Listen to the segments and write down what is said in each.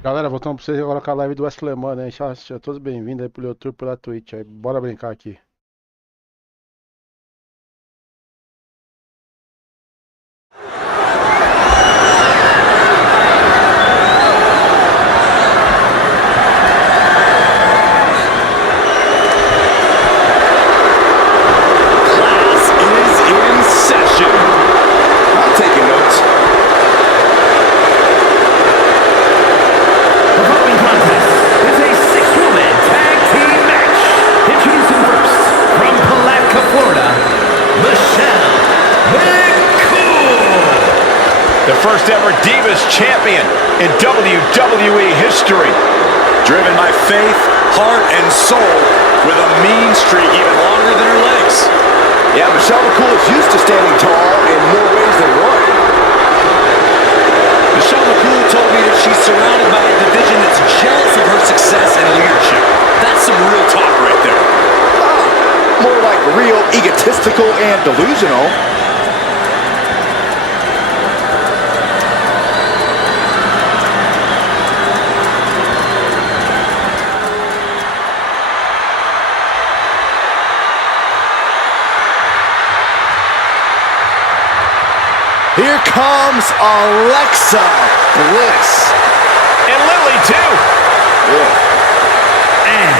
Galera, voltamos pra vocês agora com a live do Wesley Mano, hein? Sejam todos bem-vindos aí pelo YouTube, pela Twitch aí. Bora brincar aqui. Class is in session. I'm taking notes. The following contest is a six-woman tag team match. Introducing first, from Palatka, Florida, Michelle McCool. The first ever Divas champion in WWE history. Driven by faith, heart, and soul, with a mean streak even longer than her legs. Yeah, Michelle McCool is used to standing tall in more ways than one. Michelle McCool told me that she's surrounded by a division that's jealous of her success and leadership. That's some real talk right there. More like real egotistical and delusional. Here comes Alexa Bliss. And Lily, too. And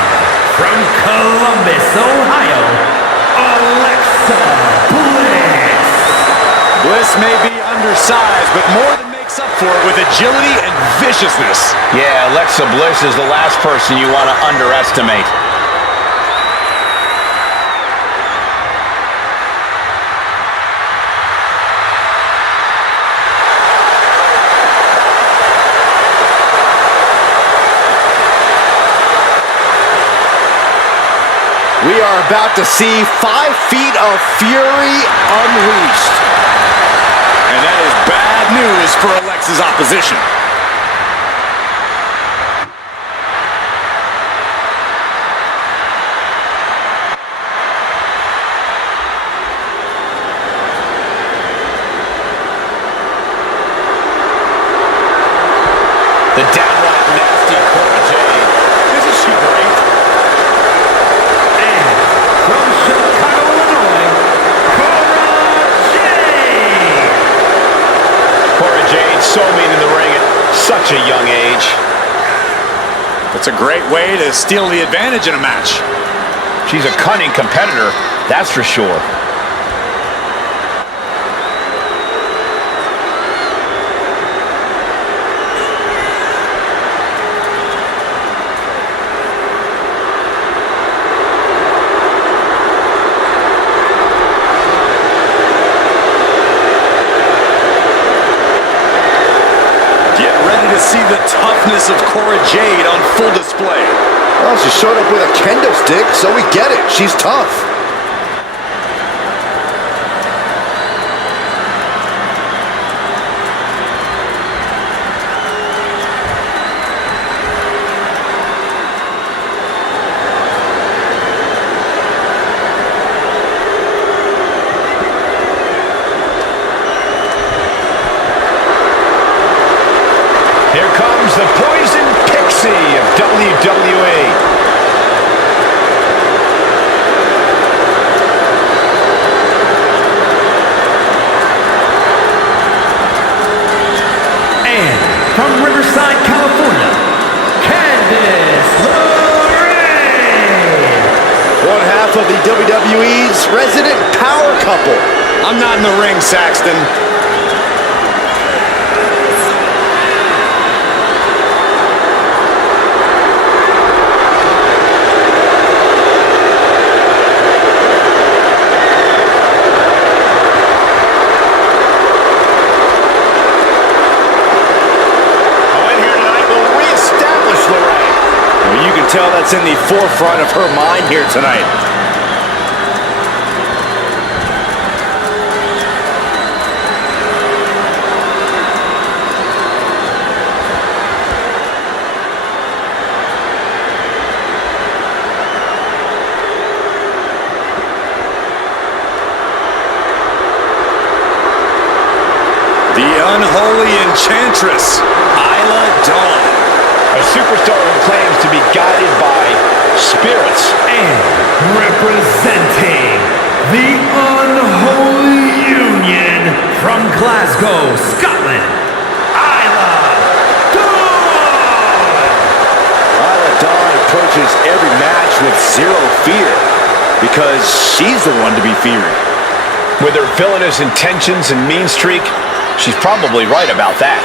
from Columbus, Ohio, Alexa Bliss. Bliss may be undersized, but more than makes up for it with agility and viciousness. Yeah, Alexa Bliss is the last person you want to underestimate. We are about to see 5 feet of fury unleashed. And that is bad news for Alexa's opposition. The downright nasty Cora Jade. Isn't she great? And from Chicago, Illinois, Cora Jade. Cora Jade, so mean in the ring at such a young age. That's a great way to steal the advantage in a match. She's a cunning competitor, that's for sure. Get ready to see the toughness of Cora Jade on full display. Well, she showed up with a kendo stick, so we get it. She's tough. Here comes the Poison Pixie of WWE. And from Riverside, California, Candice LeRae. One half of the WWE's resident power couple. I'm not in the ring, Saxton. Oh, in here tonight will reestablish Lorraine. Well, you can tell that's in the forefront of her mind here tonight. The unholy enchantress, Isla Dawn. A superstar who claims to be guided by spirits. And representing the Unholy Union from Glasgow, Scotland, Isla Dawn! Isla Dawn approaches every match with zero fear because she's the one to be feared. With her villainous intentions and mean streak, she's probably right about that.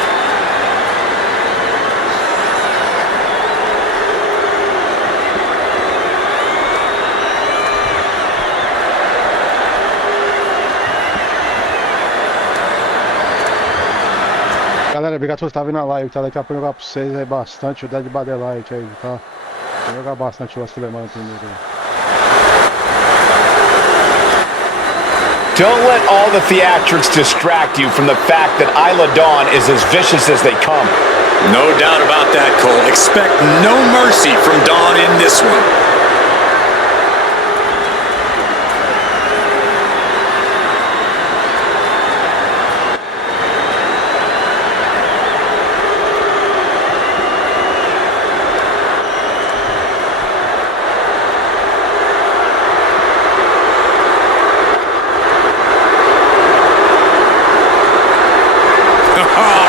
Galera, obrigado por estar vindo na live, tá? Daqui a pouco eu vou jogar pra vocês aí bastante o Dead by Daylight aí, tá? Vou jogar bastante o Aslemano primeiro aí. Don't let all the theatrics distract you from the fact that Isla Dawn is as vicious as they come. No doubt about that, Cole. Expect no mercy from Dawn in this one.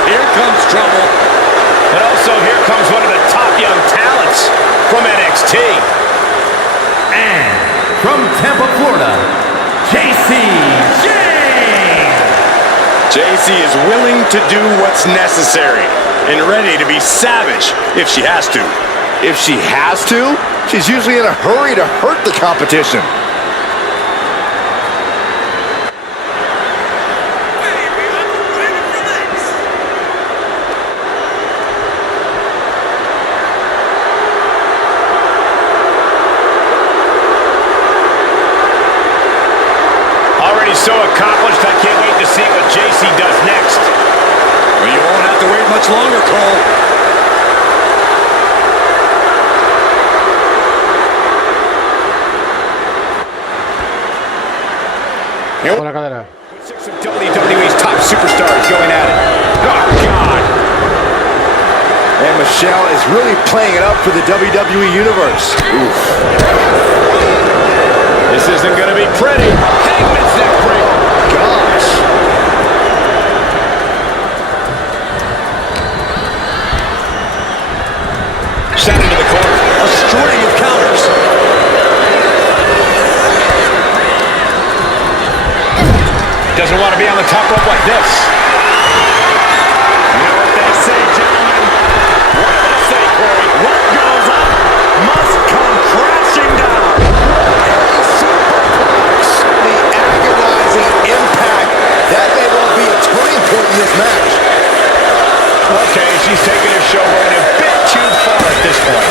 Here comes trouble. And also here comes one of the top young talents from NXT. And from Tampa, Florida, JC James! JC is willing to do what's necessary and ready to be savage if she has to. If she has to, she's usually in a hurry to hurt the competition. So accomplished, I can't wait to see what JC does next. Well, you won't have to wait much longer, Cole. Bora, galera. Six of WWE's top superstars going at it. Oh, God. And Michelle is really playing it up for the WWE Universe. Oof. This isn't going to be pretty. Hangman's neck break. Gosh. Sent into the corner. A string of counters. Doesn't want to be on the top rope like this. You know what they say, gentlemen? What do they say, Corey? What goes up must come crashing down. The agonizing impact. That may well be a turning point in this match. Okay, she's taking her show going a bit too far at this point.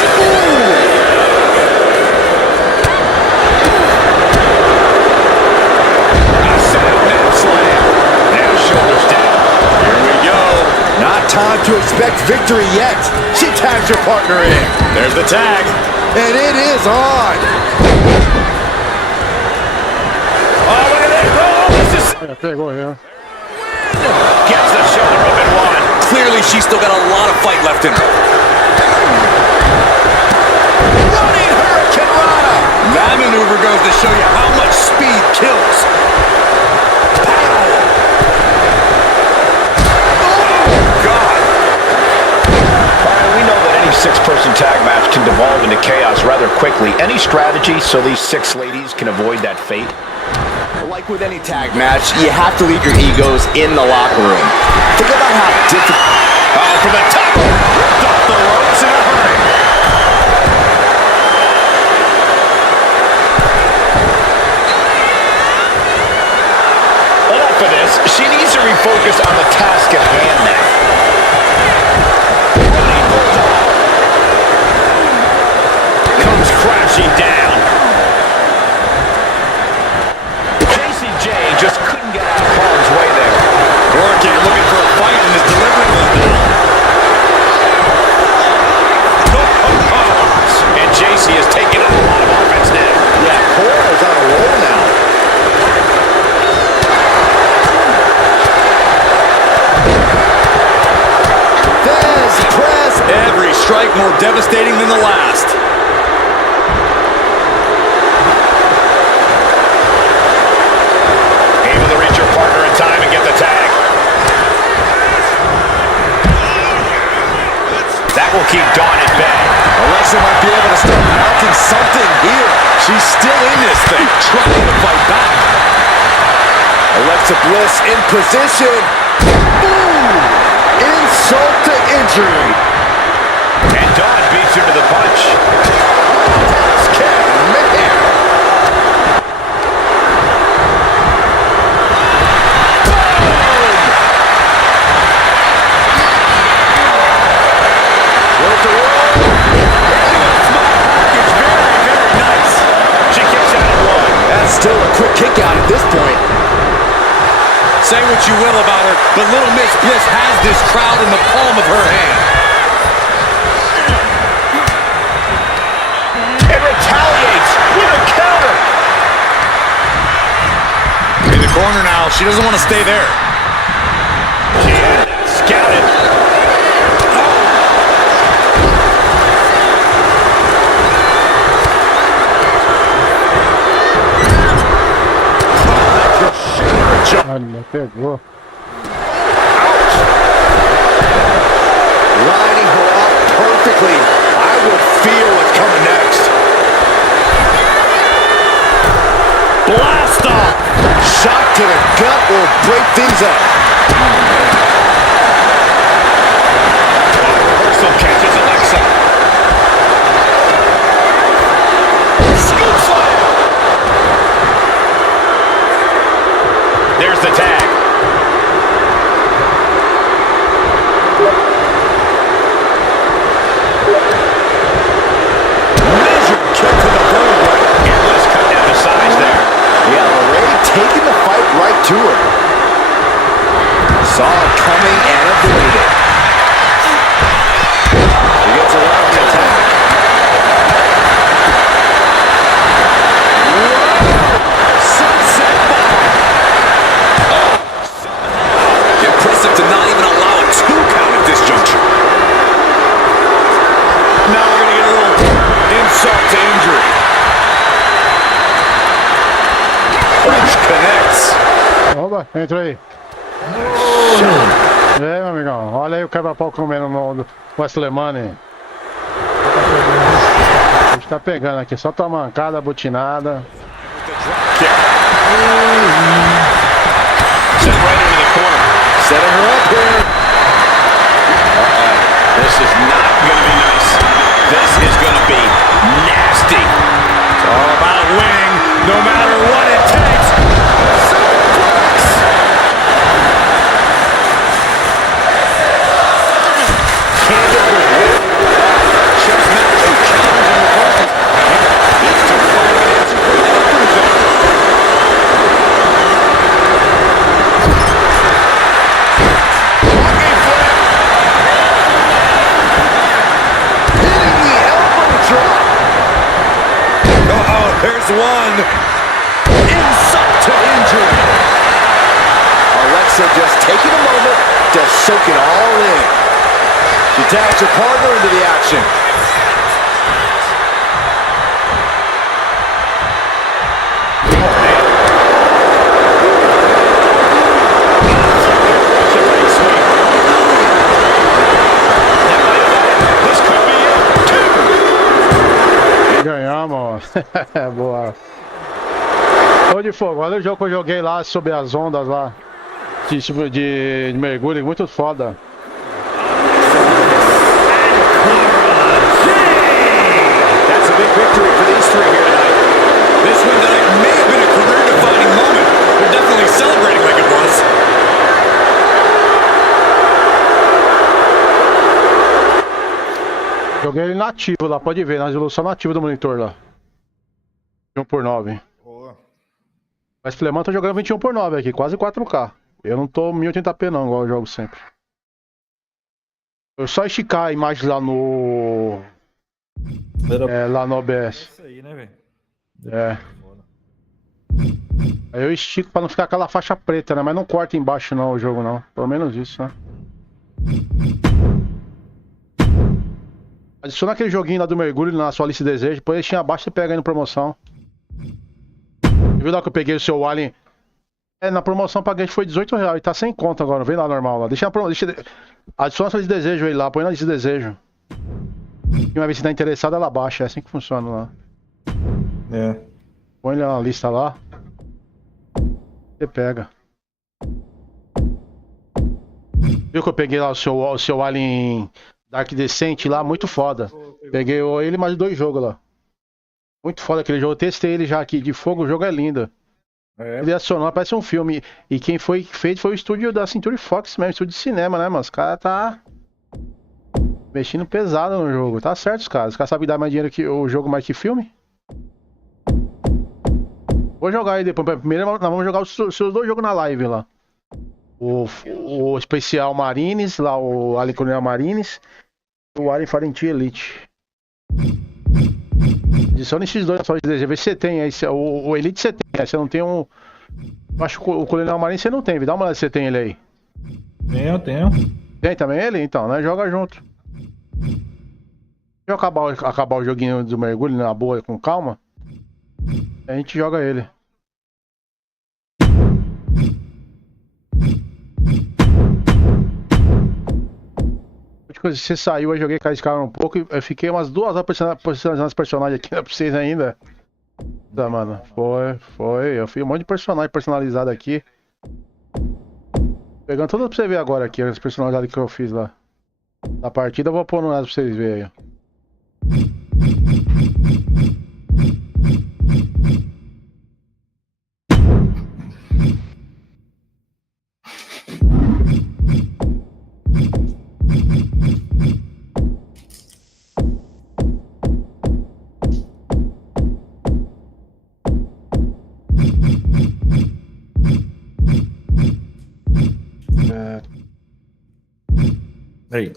A set net slam. Now shoulders down. Here we go. Not time to expect victory yet. She tags her partner in. There's the tag. And it is on. Oh, look at this. Oh, this is... É, pegou aí, ó. Gets the shoulder up and one. Clearly, she's still got a lot of fight left in her. Running Hurricane Rana. That maneuver goes to show you how much speed kills. We know that any six-person tag match can devolve into chaos rather quickly. Any strategy so these six ladies can avoid that fate? Like with any tag match, you have to leave your egos in the locker room. Think about how difficult... Oh, from the top! Ripped off the ropes in a hurry. Enough of this. She needs to refocus on the task at hand now. Comes crashing down. JCJ just couldn't get out of harm's way there. Hurricane looking for a fight and is delivering one now. And JC has taken on a lot of offense now. Yeah, Cole is on a roll now. Fez press. Every strike more devastating than the last. Able to reach your partner in time and get the tag. That will keep Dawn at bay. Alexa might be able to start mounting something here. She's still in this thing, trying to fight back. Alexa Bliss in position. Boom! Insult to injury. And Dawn beats her to the punch. Man. She kicks out at one. That's still a quick kick out at this point. Say what you will about her, but Little Miss Bliss has this crowd in the palm of her hand. And retaliates with a counter. In the corner now, she doesn't want to stay there. She had that scouted. Olha, pegou. Lining her up perfectly. I would feel what's coming next. Blast off! Shot to the gut will break things up. Reversal catches Alexa. Scoop slam. There's the tag. Measured kick to the vertebrae. And Bliss cut down the size there. Yeah, already taking the fight right to her. Saw it coming and avoided it. She gets around the attack. Sunset bomb. Impressive to not even allow a 2 count at this juncture. Now we're going to get a little insult to injury. Punch connects. Oba, entra aí. Meu amigão, olha aí o quebra-pau comendo no Wesley Money. A gente tá pegando aqui, só tua mancada, butinada. Sent right into the corner. Setting her up here. This is not going to be nice. This is going to be nasty. It's all about winning, no matter what it takes. Suplex. Candid with wit. Chest match and challenge in reversal. Needs to find an answer for the open zone. Walking flip. Hitting the elbow drop. Uh-oh, there's one. Insult to injury. Alexa just taking a moment to soak it all in. She tags her partner into the action. This could be it. 2. Ganhamos. Boa. Ô de fogo, olha o jogo que eu joguei lá sobre as ondas lá. De mergulho, muito foda. That's a big victory for these three here tonight. This win tonight may have been a career-defining moment. They're definitely celebrating like it was. Joguei ele nativo lá, pode ver, na resolução nativa do monitor lá. 21:9. Mas Fleman tá jogando 21:9 aqui, quase 4K. Eu não tô 1080p não, igual eu jogo sempre. Eu só esticar a imagem lá no... lá no OBS. Isso aí, né, velho? É. Aí eu estico pra não ficar aquela faixa preta, né? Mas não corta embaixo não o jogo não. Pelo menos isso, né? Adiciona aquele joguinho lá do mergulho na sua lista de desejo. Depois ele tinha abaixo e você pega aí na promoção. Viu lá que eu peguei o seu Alien? Na promoção eu paguei, foi R$18 e tá sem conta agora. Vem lá normal lá. Adiciona a sua lista de desejo aí lá. Põe na lista de desejo. Quem vai ver se tá interessado, ela baixa. É assim que funciona lá. Põe na lista lá. Você pega. Viu que eu peguei lá o seu Alien Dark Descent lá? Muito foda. Peguei ele mais 2 jogos lá. Muito foda aquele jogo. Eu testei ele já aqui de fogo. O jogo é lindo. Ele acionou, parece um filme. E quem foi feito foi o estúdio da Century Fox mesmo. Estúdio de cinema, né, mano? Os caras tá mexendo pesado no jogo. Tá certo os caras. Os caras sabem dar mais dinheiro que o jogo mais que filme. Vou jogar aí depois. Primeiro nós vamos jogar os seus 2 jogos na live lá. O especial Marines, lá o Alien Colonial Marines. E o Alien Farentia Elite. Adiciona esses 2 na sua desejo. Vê se você tem aí. O Elite você tem, né? Você não tem um. Eu acho que o Colonial Marines você não tem. Dá uma olhada se você tem ele aí. Tenho. Tem também ele? Então, né? Joga junto. Deixa eu acabar o joguinho do mergulho na boa com calma. A gente joga ele. Você saiu, eu joguei com a Scar um pouco e eu fiquei umas 2 horas personalizando os personagens aqui, pra vocês ainda. Tá, mano. Foi. Eu fiz um monte de personagem personalizado aqui. Pegando tudo pra você ver agora aqui, as personalidades que eu fiz lá. Na partida eu vou pôr no lado pra vocês verem aí. Aí.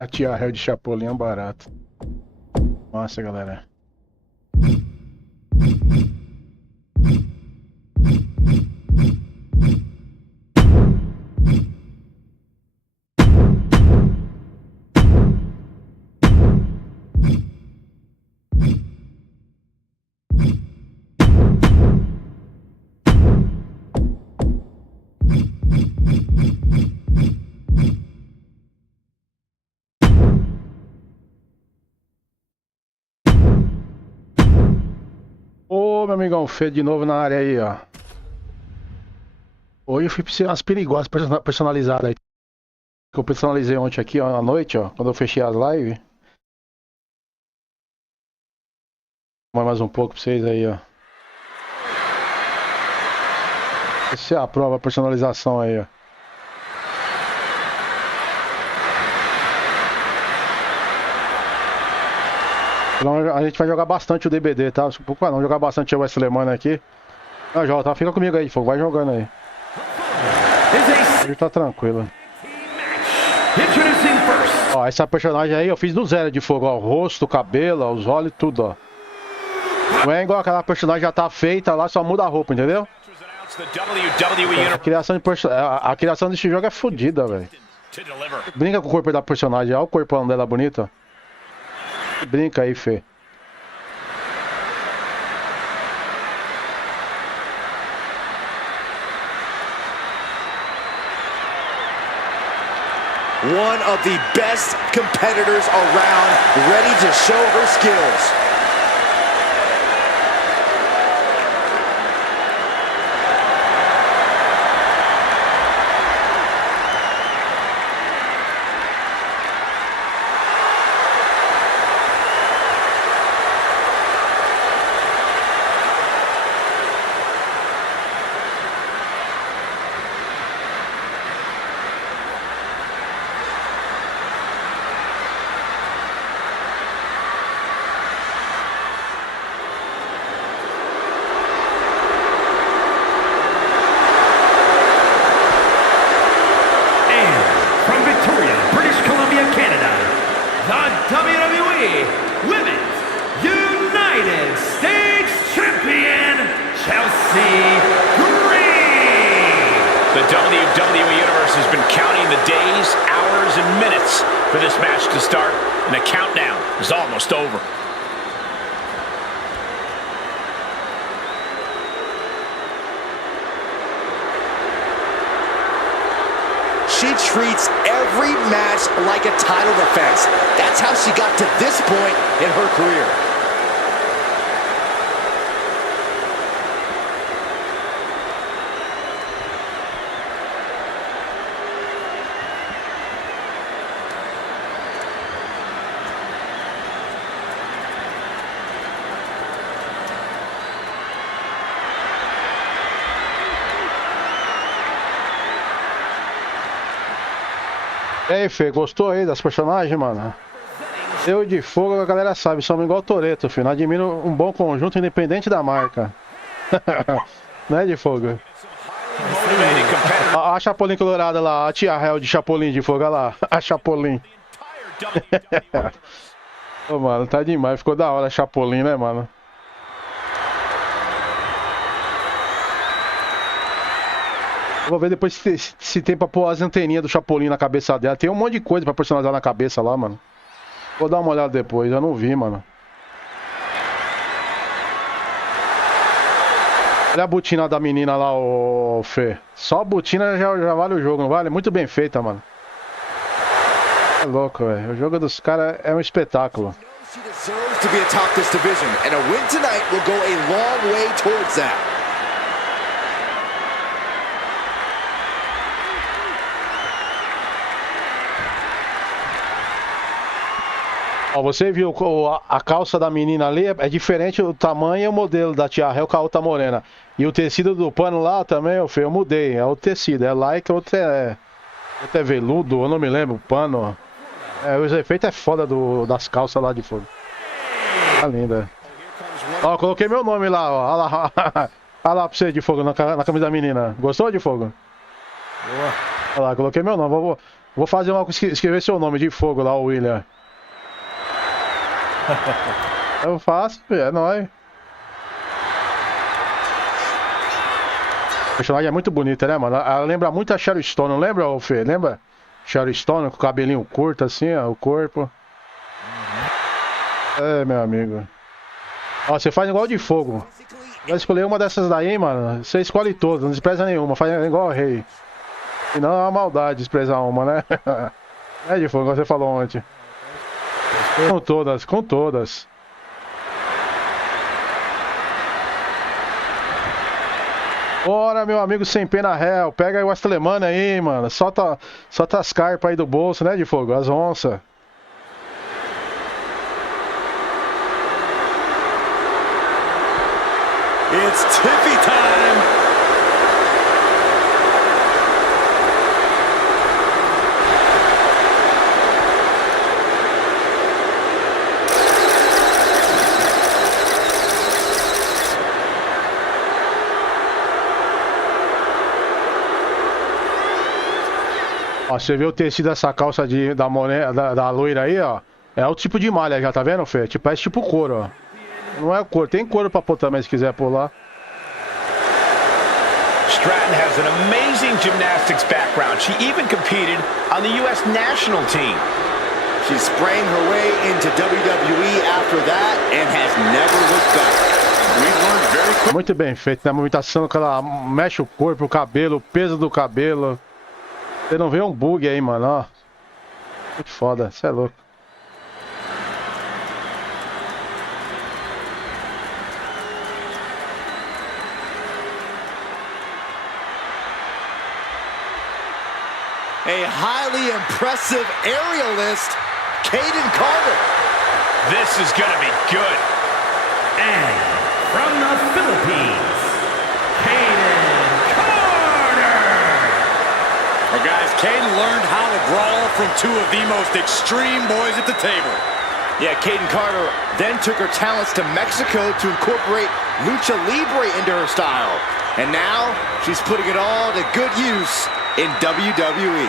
A tia Hell de Chapolin é barato. Massa, galera. Ô, meu amigão, Fê de novo na área aí, ó. Hoje eu fui pra umas perigosas personalizadas aí. Que eu personalizei ontem aqui, ó, à noite, ó, quando eu fechei as lives. Vou mais um pouco pra vocês aí, ó. Essa é a prova, a personalização aí, ó. Então, a gente vai jogar bastante o DBD, tá? Não jogar bastante o West Lemana aqui. Não, Jota, tá? Fica comigo aí, fogo. Vai jogando aí. Hoje tá tranquilo. Ó, essa personagem aí eu fiz do zero de fogo, ó. O rosto, o cabelo, ó, os olhos, tudo, ó. Não é igual aquela personagem já tá feita lá, só muda a roupa, entendeu? A criação desse jogo é fodida, velho. Brinca com o corpo da personagem, olha o corpão dela bonito, ó. Brinca aí, Fê. One of the best competitors around, ready to show her skills. Green. The WWE Universe has been counting the days, hours, and minutes for this match to start, and the countdown is almost over. She treats every match like a title defense. That's how she got to this point in her career. E aí, Fê, gostou aí das personagens, mano? Eu de fogo, a galera sabe, somos igual o Toretto, filho. Não admiro um bom conjunto independente da marca. Né, de fogo? A Chapolin colorada lá, a tia Hel de Chapolin de fogo, olha lá. A Chapolin. Ô, mano, tá demais. Ficou da hora a Chapolin, né, mano? Vou ver depois se tem pra pôr as anteninhas do Chapolin na cabeça dela. Tem um monte de coisa pra personalizar na cabeça lá, mano. Vou dar uma olhada depois, eu não vi, mano. Olha a botina da menina lá, ô Fê. Só a botina já vale o jogo, não vale? Muito bem feita, mano. É louco, velho. O jogo dos caras é um espetáculo. She deserves to be atop this division, and a win tonight will go a long way towards that. Ó, você viu a calça da menina ali, é diferente o tamanho e o modelo da tia Hel com a outra morena. E o tecido do pano lá também, eu mudei. É o tecido, é like, outro é veludo, eu não me lembro, o pano. É, os efeitos é foda das calças lá de fogo. Tá linda. Ó, coloquei meu nome lá, ó. Olha lá, olha lá pra você de fogo na camisa da menina. Gostou de fogo? Boa. Olha lá, coloquei meu nome. Vou fazer uma, escrever seu nome de fogo lá, o William. Eu faço, é nóis. A personagem é muito bonita, né, mano? Ela lembra muito a Sharon Stone, não lembra, Fê? Lembra? Sharon Stone com o cabelinho curto assim, ó, o corpo. É, meu amigo. Ó, você faz igual de fogo. Vai escolher uma dessas daí, mano. Você escolhe todas, não despreza nenhuma. Faz igual o rei. E não é uma maldade desprezar uma, né? É de fogo, como você falou ontem. Com todas, com todas. Bora, meu amigo sem pena réu. Pega aí o Astlemana aí, mano. Solta as carpas aí do bolso, né, de fogo? As onças. It's Tiffy time! Ó, você vê o tecido dessa calça da loira aí, ó. É o tipo de malha já, tá vendo, Fê? Tipo, é tipo couro, ó. Não é couro, tem couro pra pôr também se quiser pôr lá. Stratton has an amazing gymnastics background. She even competed on the U.S. national team. She sprang her way into WWE after that and has never looked back. We've learned very quickly. Muito bem feito, né? A movimentação que ela mexe o corpo, o cabelo, o peso do cabelo. Você não vê um bug aí, mano, ó. Muito foda, você é louco. A highly impressive aerialist, Kayden Carter. This is gonna be good. And from the Philippines, Kayden Carter. Well, guys, Kayden learned how to brawl from two of the most extreme boys at the table. Yeah, Kayden Carter then took her talents to Mexico to incorporate Lucha Libre into her style. And now, she's putting it all to good use in WWE.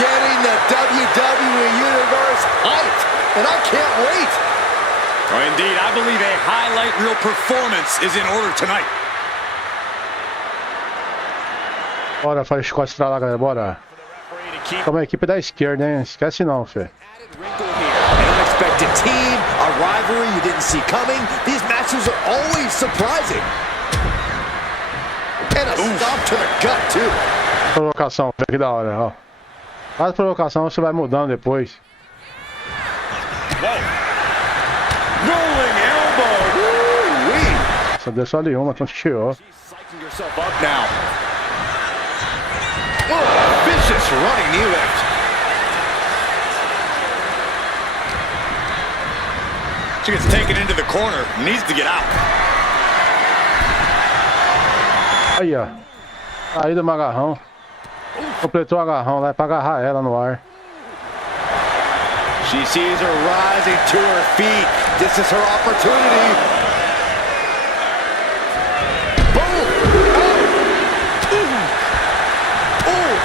getting the WWE Universe hyped, and I can't wait. Oh, indeed, I believe a highlight reel performance is in order tonight. Bora, faz Scott estralar, galera, bora. Calma, a equipe da esquerda, hein? Esquece não, fê. An unexpected team, a rivalry you didn't see coming. These matches are always surprising. And a stop to the gut, too. Provocação, fê, que da hora, ó. Faz provocação, você vai mudando depois. Rolling elbow. Woo-wee. Só deu só ali uma, então tirou. Psyching yourself up now. Oh, vicious running knee lift. She gets taken into the corner. Needs to get out. Aí, ó. Aí do agarrão. Completou o agarrão, vai pra agarrar ela no ar. She sees her rising to her feet. This is her opportunity. Boom! Oh! Ooh!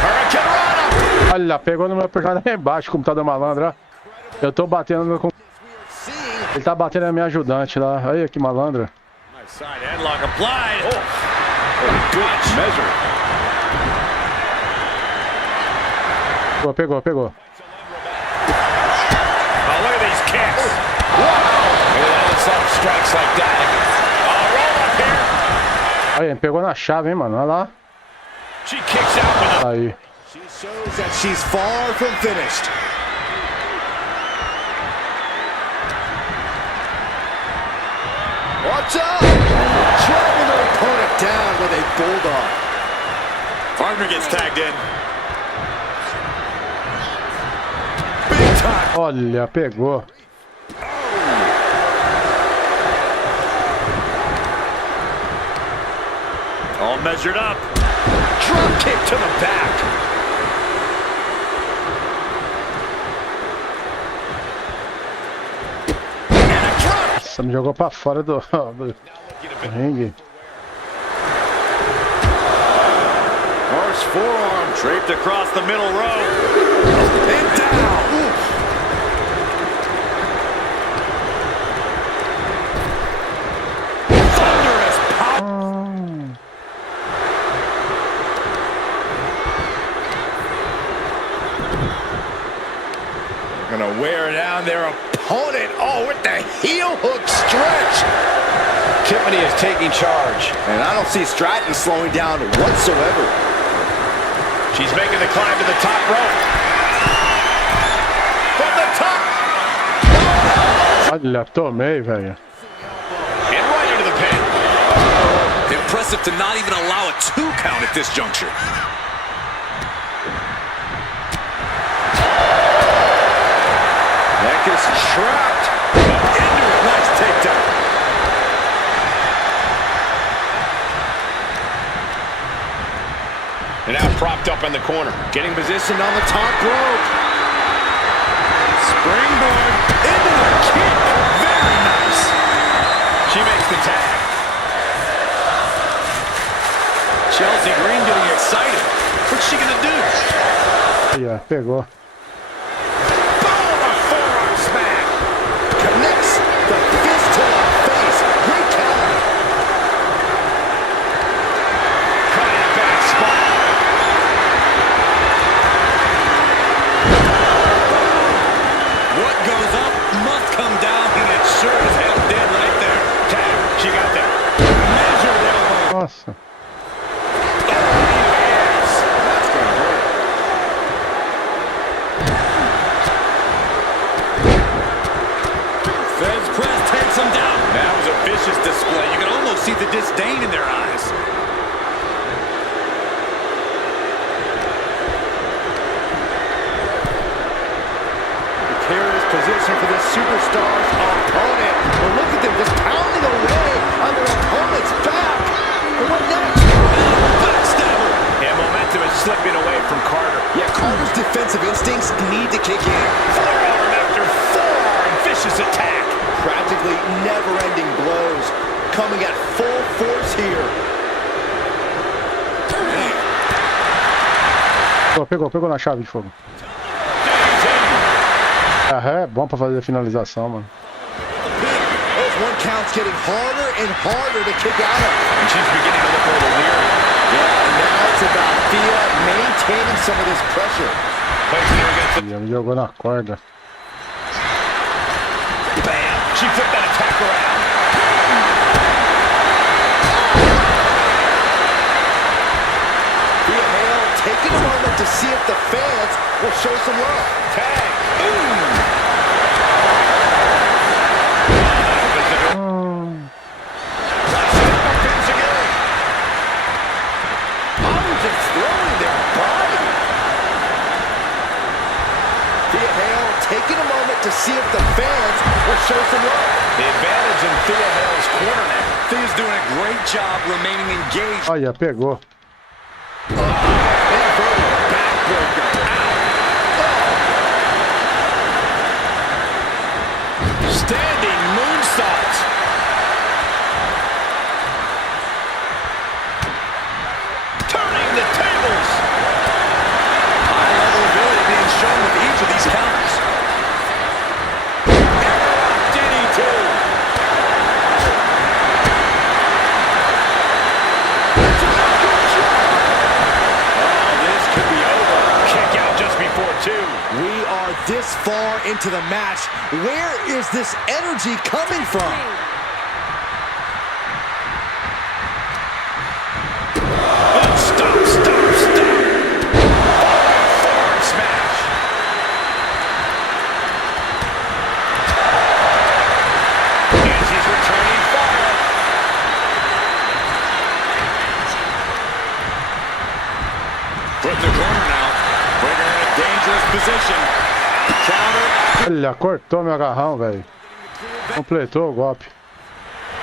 Hurricane Rana! Olha, pegou no meu personagem lá embaixo, computador malandro, ó. Eu tô batendo no... Ele tá batendo na minha ajudante lá. Olha que malandro. Nice side headlock applied. Oh, good measure. Pegou. Oh, look at these kicks. Some strikes like that. Roll up here. Aí, pegou na chave, hein, mano. Olha lá. She kicks out with a... Aí. She shows that she's far from finished. Watch out! Driving their opponent down with a bulldog. Partner gets tagged in. Olha, pegou. All measured up. Drop kick to the back. And a drop. Nossa, me jogou pra fora do ringue. Horse forearm draped across the middle row. And down. Thunderous power. Gonna wear down their opponent. Oh, with the heel hook stretch. Tiffany is taking charge. And I don't see Stratton slowing down whatsoever. She's making the climb to the top rope. From the top. Olha, tomei, velho. And right into the pin. Impressive to not even allow a 2 count at this juncture. Neck is trapped. Into a nice takedown. And now propped up in the corner. Getting positioned on the top rope. Springboard into the kick. Very nice. She makes the tag. Chelsea Green getting excited. What's she gonna do? Aí, ó, pegou. Boom! A forearm smack. Connects the fist to the face. Great counter. Cutting a back spot. What goes up must come down, and it sure as hell did right there. Tag. She got that. Measured elbow. Nossa. That's gonna hurt. Fez press takes him down. That was a vicious display. You can almost see the disdain in their eyes. Precarious position for this superstar's opponent. But look at them just pounding away on their opponent's back. And what next? Backstabber. And momentum is slipping away from Carter. Yeah, Carter's defensive instincts need to kick in. Forearm after forearm. Vicious attack. Practically never-ending blows coming at full force here. Pegou na chave de fogo. É bom pra fazer finalização, mano. Those one counts getting harder and harder to kick out of. And she's beginning to look a little weary. Yeah, and now it's about Thea maintaining some of this pressure. Placing her against the... Me jogou na corda. Bam! She flipped that attack around. Thea Hale taking a moment to see if the fans will show some love. Tag. Just throwing their body. Thea Hale taking a moment to see if the fans will show some love. The advantage in Thea Hale's corner now. Thea's doing a great job remaining engaged. Olha, pegou. Standing moonsault. Turning the tables. High level ability being shown with each of these counters. Airlock DDT. Oh, this could be over. Kick out just before 2. We are this far into the match. Where is this energy coming from? Stop. Forward smash. And she's returning fire. Put in the corner now. Putting her in a dangerous position. Counter. Olha, cortou meu agarrão, velho. Completou o golpe.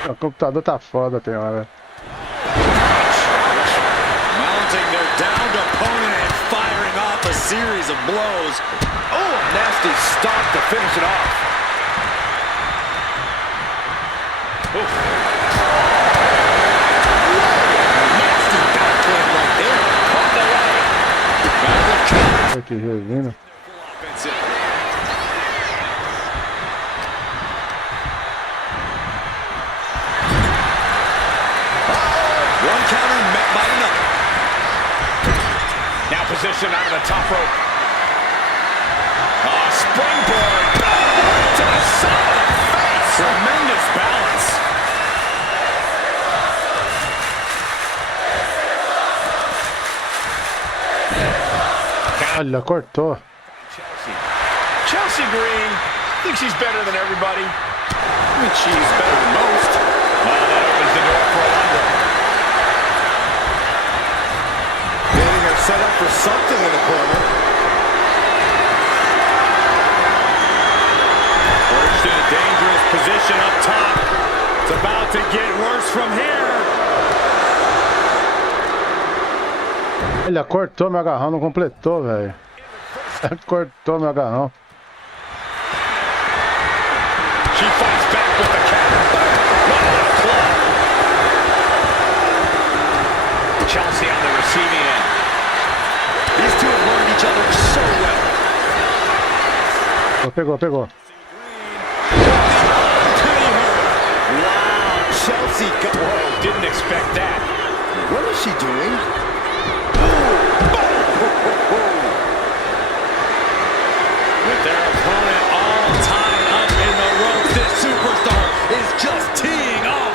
O computador tá foda, tem hora. Mounting their downed opponent and firing off a series of blows. Oh, a nasty stop to finish it off. Oof. Nasty backhand right there. Caught the leg. Got the counter. Olha que resina. Offensive. One counter met by another. Now positioned out of the top rope. Oh, springboard. To the side of the face. Tremendous balance. Olha, cortou. Chelsea Green thinks she's better than everybody. I mean, she's better than most. That opens the door for a wonder. Getting her set up for something in the corner. Forced in a dangerous position up top. It's about to get worse from here. Olha, cortou meu agarrão, não completou, velho. Cortou meu agarrão. She fights back with the counter. What a club. Chelsea on the receiving end. These two have learned each other so well. Pegou. Wow, Chelsea got... Whoa, didn't expect that. What is she doing? With their opponent all tied up in the ropes, this superstar is just teeing off.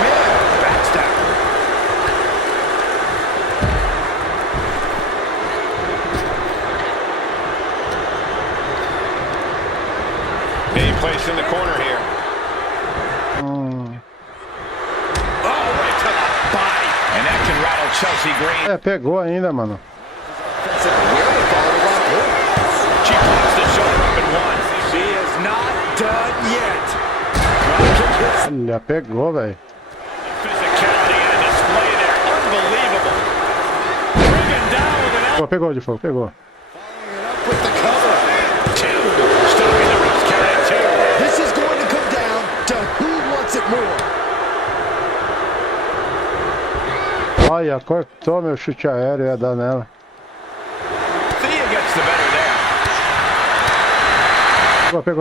Man, backstabber. Being placed in the corner here. Oh, right to the body. And that can rattle Chelsea Green. Pegou ainda, mano. She pops the shoulder up and one. She is not done yet. Olha, pegou, velho. Physicality and a display there. Unbelievable. Driven down with an elbow. Pegou de fogo, pegou. With the cover. 2. Stopping the ropes, count at 2. This is going to come down to who wants it more. Olha, cortou meu chute aéreo, ia dar nela.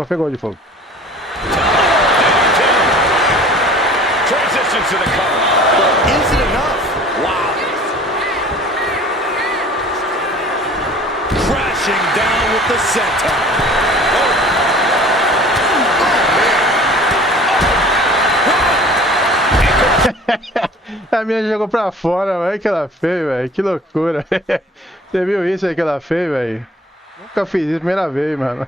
Pegou de fogo. Transition to the cover. Is it enough? Wow. Crashing down with the senton. A minha jogou pra fora, olha o que ela fez, velho. Que loucura. Você viu isso aí que ela fez, velho? Nunca fiz isso, primeira vez, mano.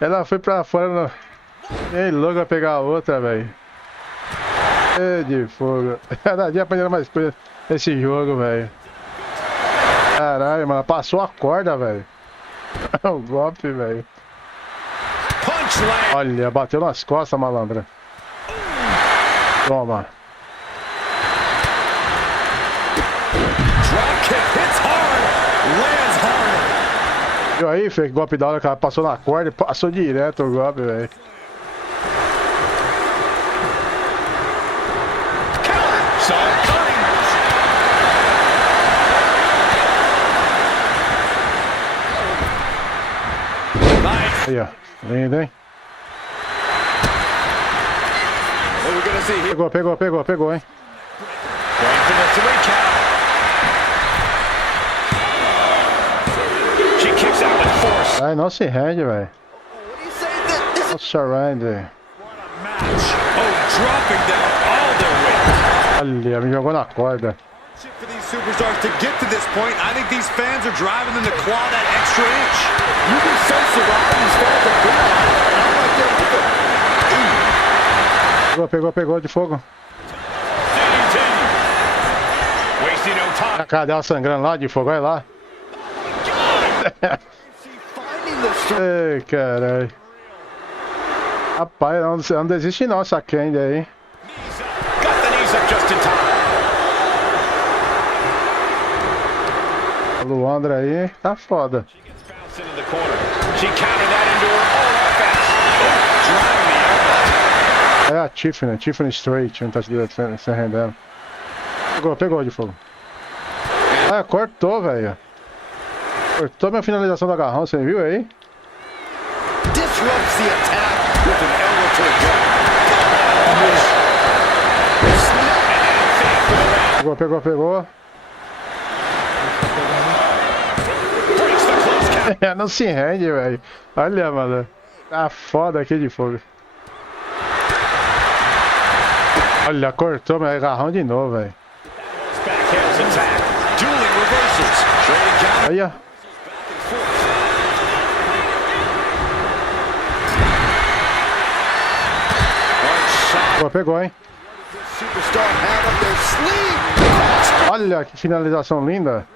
Ela foi pra fora, no... nem louco vai pegar a outra, velho. De fogo. Cada dia aprendendo mais coisa nesse jogo, velho. Caralho, mano. Passou a corda, velho. O golpe, velho. Olha, bateu nas costas, malandra. Toma. Viu aí, Fê? Que golpe da hora que ela passou na corda e passou direto o golpe, velho. Aí, ó. Lindo, hein? Pegou, hein? Ai, não se rende, velho. Não surrender. Olha, me jogou na corda. For these superstars to get to this point, I think these fans are driving them to claw that extra inch. You can sense the ride these fans are feeling. I'm right there with them. Pegou de fogo. A cara dela sangrando lá de fogo, olha lá. Ei, caralho. Rapaz, não desiste não essa Candy aí. A Luandra aí tá foda. É a Tiffany Straight, não tá se rendendo. Pegou de fogo. Ah, cortou, velho. Cortou minha finalização do agarrão, você viu aí? Disrupts the attack with an elbow to the gut. Pegou. Não se rende, velho. Olha, mano. Tá foda aqui de fogo. Olha, cortou meu agarrão de novo, velho. Olha. Pegou, hein? Olha que finalização linda.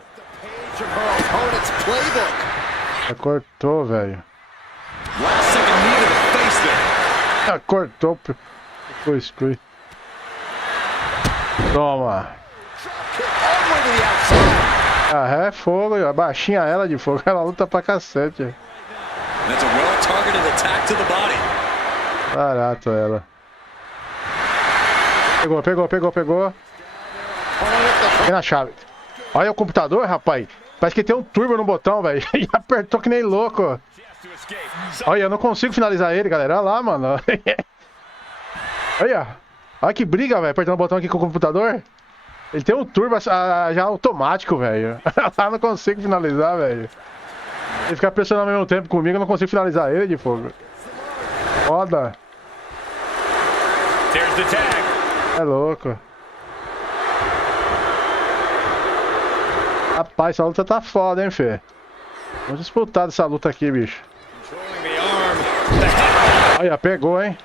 Cortou, velho. Cortou. Ficou screw. Toma. Ah, é fogo. Baixinha ela de fogo. Ela luta pra cacete. Barato ela. Pegou. Aqui na chave. Olha o computador, rapaz. Parece que tem um turbo no botão, velho. E apertou que nem louco. Olha, eu não consigo finalizar ele, galera. Olha lá, mano. Olha que briga, velho. Apertando o botão aqui com o computador. Ele tem um turbo já automático, velho. Lá não consigo finalizar, velho. Ele fica pressionando ao mesmo tempo comigo, eu não consigo finalizar ele de fogo. Foda. É louco. Rapaz, essa luta tá foda, hein, Fê? Vamos disputar dessa luta aqui, bicho. Olha, pegou, hein?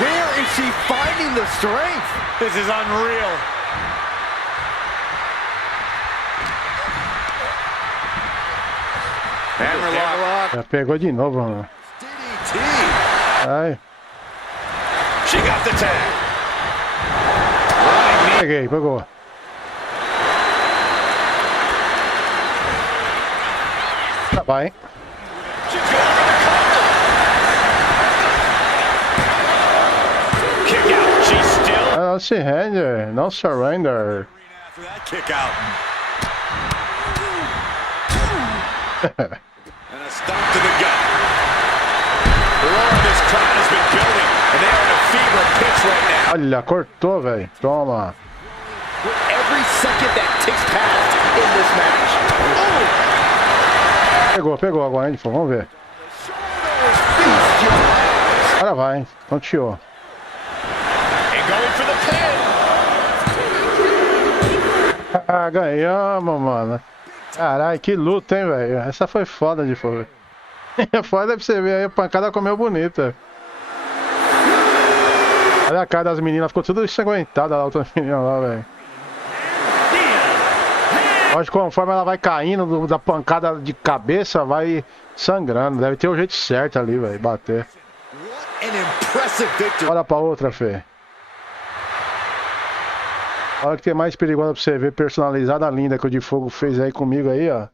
Where is she finding the strength? This is unreal. Hammerlock. Já pegou de novo, mano. Ai. She got the tag. Pegou. Tá bem. Kick out. She's still. Não se rende, não surrender. Kick out. And a stomp to the gut. The roar of this crowd has been building, and they are in a fever pitch right now. Olha, cortou, velho. Toma. With every second that ticks past in this match. Pegou agora, hein, Fogo? Vamos ver. Agora vai, hein. Tonteou. And going for the pin. Ah, ganhamos, mano. Caralho, que luta, hein, velho. Essa foi foda de fogo. Foda pra você ver aí, a pancada comeu bonita. Olha a cara das meninas, ficou tudo ensanguentada lá, a outra menina lá, velho. Acho que conforme ela vai caindo da pancada de cabeça, vai sangrando. Deve ter o jeito certo ali, velho, bater. An impressive victory. Olha pra outra, Fê. Olha que tem mais perigosa pra você ver, personalizada linda que o de Fogo fez aí comigo aí, ó.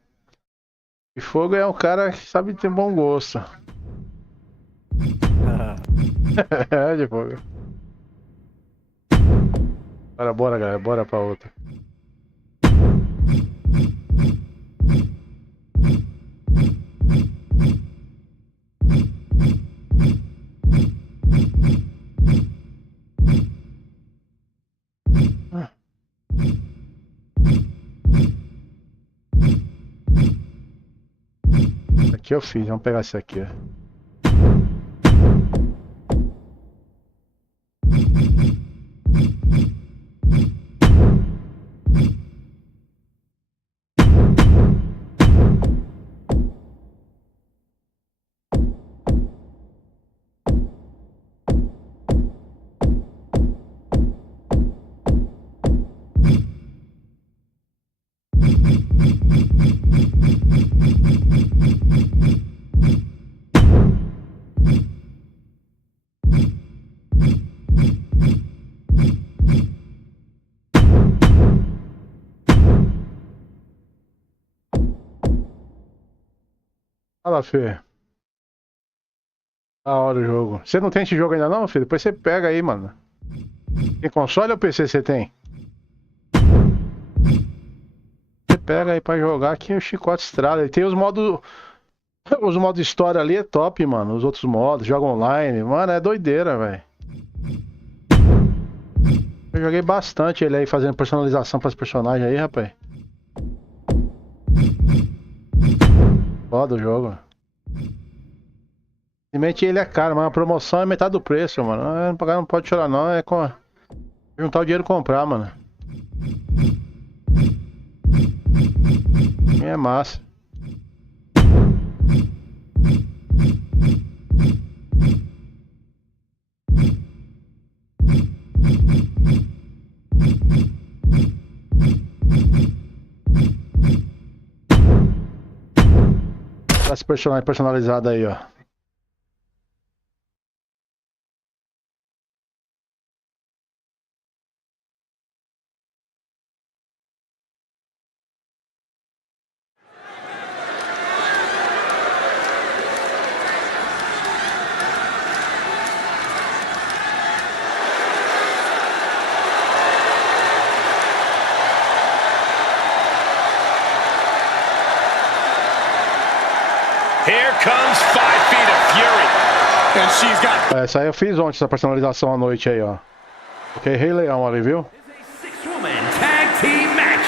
De Fogo é um cara que sabe ter bom gosto. É, de Fogo. Bora, galera, bora pra outra. Aqui eu fiz, vamos pegar esse aqui, ó. Fala, Fê. Da hora o jogo. Você não tem esse jogo ainda não, filho? Depois você pega aí, mano. Tem console ou PC você tem? Você pega aí pra jogar aqui o Chicote Estrada. E tem os modos... Os modos história ali é top, mano. Os outros modos, joga online. Mano, é doideira, velho. Eu joguei bastante ele aí, fazendo personalização pras personagens aí, rapaz. Foda o jogo. Simplesmente ele é caro, mas a promoção é metade do preço, mano. Não pode chorar não, é com... juntar o dinheiro e comprar, mano. É massa. Esse personagem personalizado aí, ó. Here comes 5 Feet of Fury. And she's got... Essa aí eu fiz ontem, essa personalização à noite aí, ó. Ok, Rei Leão ali, viu? Six-woman tag team match.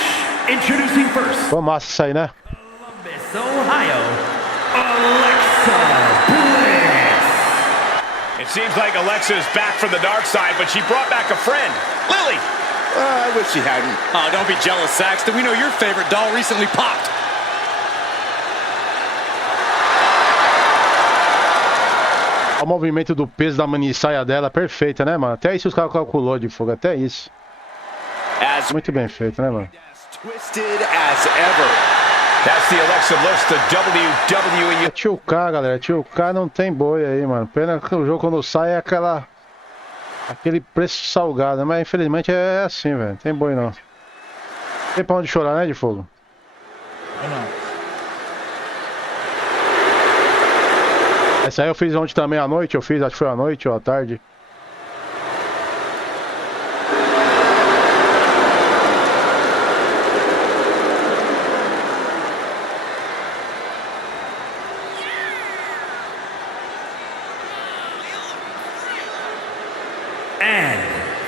Introducing first, Ficou massa isso aí, né? Columbus, Ohio, Alexa Bliss. It seems like Alexa is back from the dark side, but she brought back a friend, Lily. I wish she hadn't. Oh, don't be jealous, Saxton. We know your favorite doll recently popped. O movimento do peso da manissaia dela, perfeita, né, mano? Até isso os caras calculou de fogo, até isso. As Muito bem feito, né, mano? Twisted as ever. that's the Alexa Bliss, the WWE. É tio K, galera. Tio K não tem boi aí, mano. Pena que o jogo quando sai é aquele preço salgado, mas infelizmente é assim, velho. Não tem boi não. Tem pra onde chorar, né, de fogo? Não. Essa aí eu fiz ontem também à noite, acho que foi à noite ou à tarde.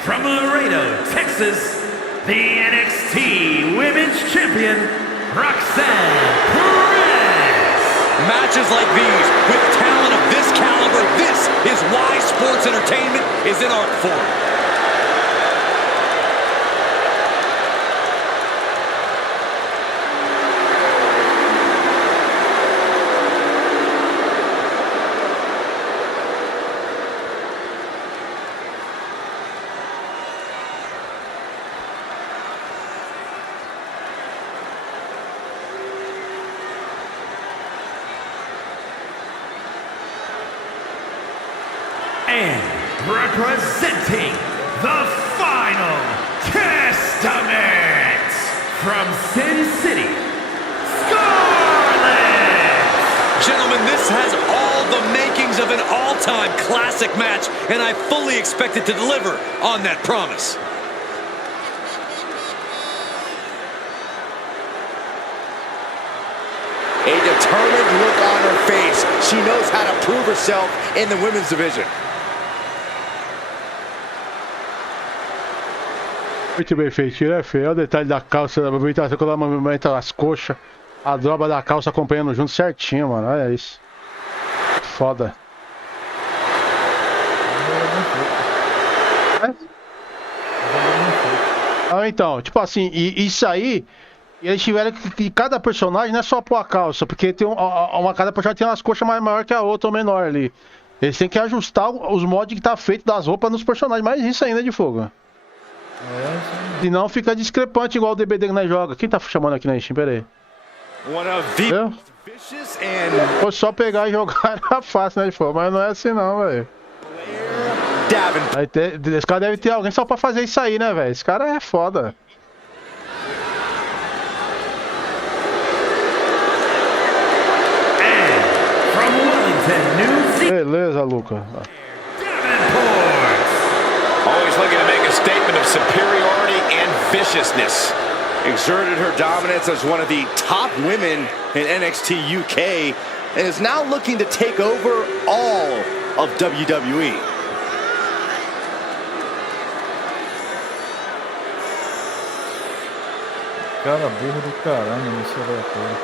from Laredo, Texas, the NXT Women's Champion, Roxanne Perez. Matches like these, with talent of this caliber, this is why sports entertainment is an art form. And representing the Final Testament from Sin City, Scarlett! Gentlemen, this has all the makings of an all-time classic match, and I fully expect it to deliver on that promise. A determined look on her face. She knows how to prove herself in the women's division. Muito bem feitinho, né, feio? Olha o detalhe da calça, a movimentação, quando ela movimenta as coxas, a dobra da calça acompanhando junto certinho, mano. Olha isso. Foda. É? Ah, então, tipo assim, e isso aí, eles tiveram que cada personagem não é só pôr a calça, porque tem cada personagem tem umas coxas mais maior que a outra ou menor ali. Eles têm que ajustar os mods que tá feito das roupas nos personagens, mas isso ainda de fogo. Senão fica discrepante igual o DBD que nós joga. Quem tá chamando aqui na Steam? Pera aí. Foi só pegar e jogar era fácil, né, de fogo, mas não é assim não, velho. Esse cara deve ter alguém só pra fazer isso aí, né, velho? Esse cara é foda. Beleza, Luca. Always looking to make a statement of superiority and viciousness. Exerted her dominance as one of the top women in NXT UK and is now looking to take over all of WWE. Cara burro do caramba nesse aleatório.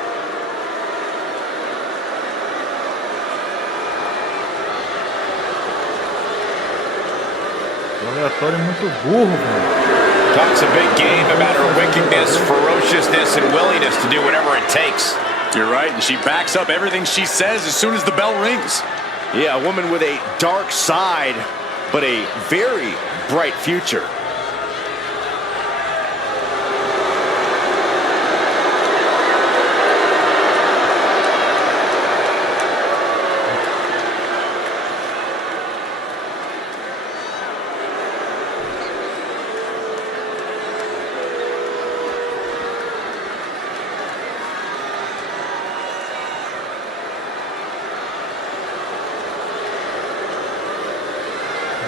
O aleatório é muito burro, mano. Talks a big game about her wickedness, ferociousness, and willingness to do whatever it takes. You're right, and she backs up everything she says as soon as the bell rings. Yeah, a woman with a dark side, but a very bright future.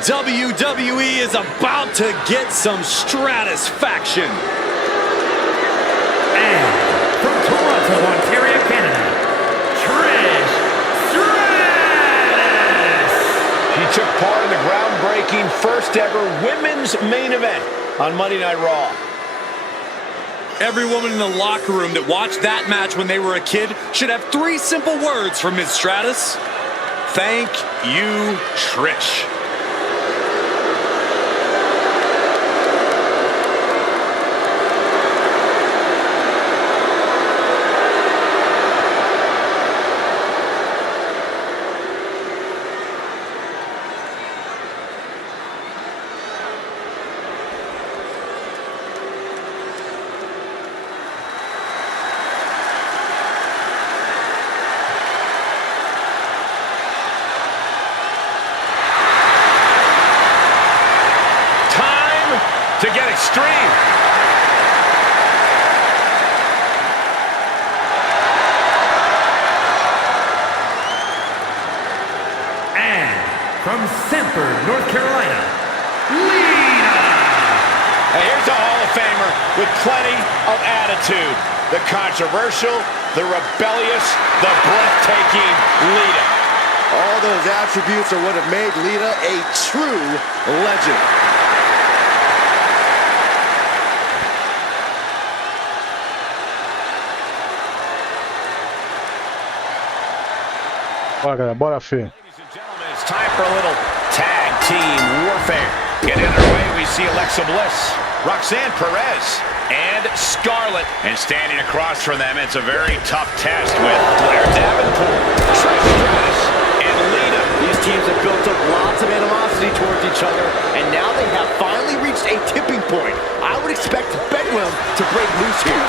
WWE is about to get some stratisfaction. And from Toronto, Ontario, Canada, Trish Stratus! She took part in the groundbreaking first ever women's main event on Monday Night Raw. Every woman in the locker room that watched that match when they were a kid should have 3 simple words from Ms. Stratus. Thank you, Trish. To get extreme. And from Sanford, North Carolina, Lita! Hey, here's a Hall of Famer with plenty of attitude. The controversial, the rebellious, the breathtaking Lita. All those attributes are what have made Lita a true legend. Bora, galera. Bora, Fê. Ladies and gentlemen, it's time for a little tag team warfare. Getting underway, we see Alexa Bliss, Roxanne Perez, and Scarlett. And standing across from them, it's a very tough test with Blair Davenport, Trish Stratus, and Lita. These teams have built up lots of animosity towards each other, and now they have finally reached a tipping point. I would expect Bedlam to break loose here.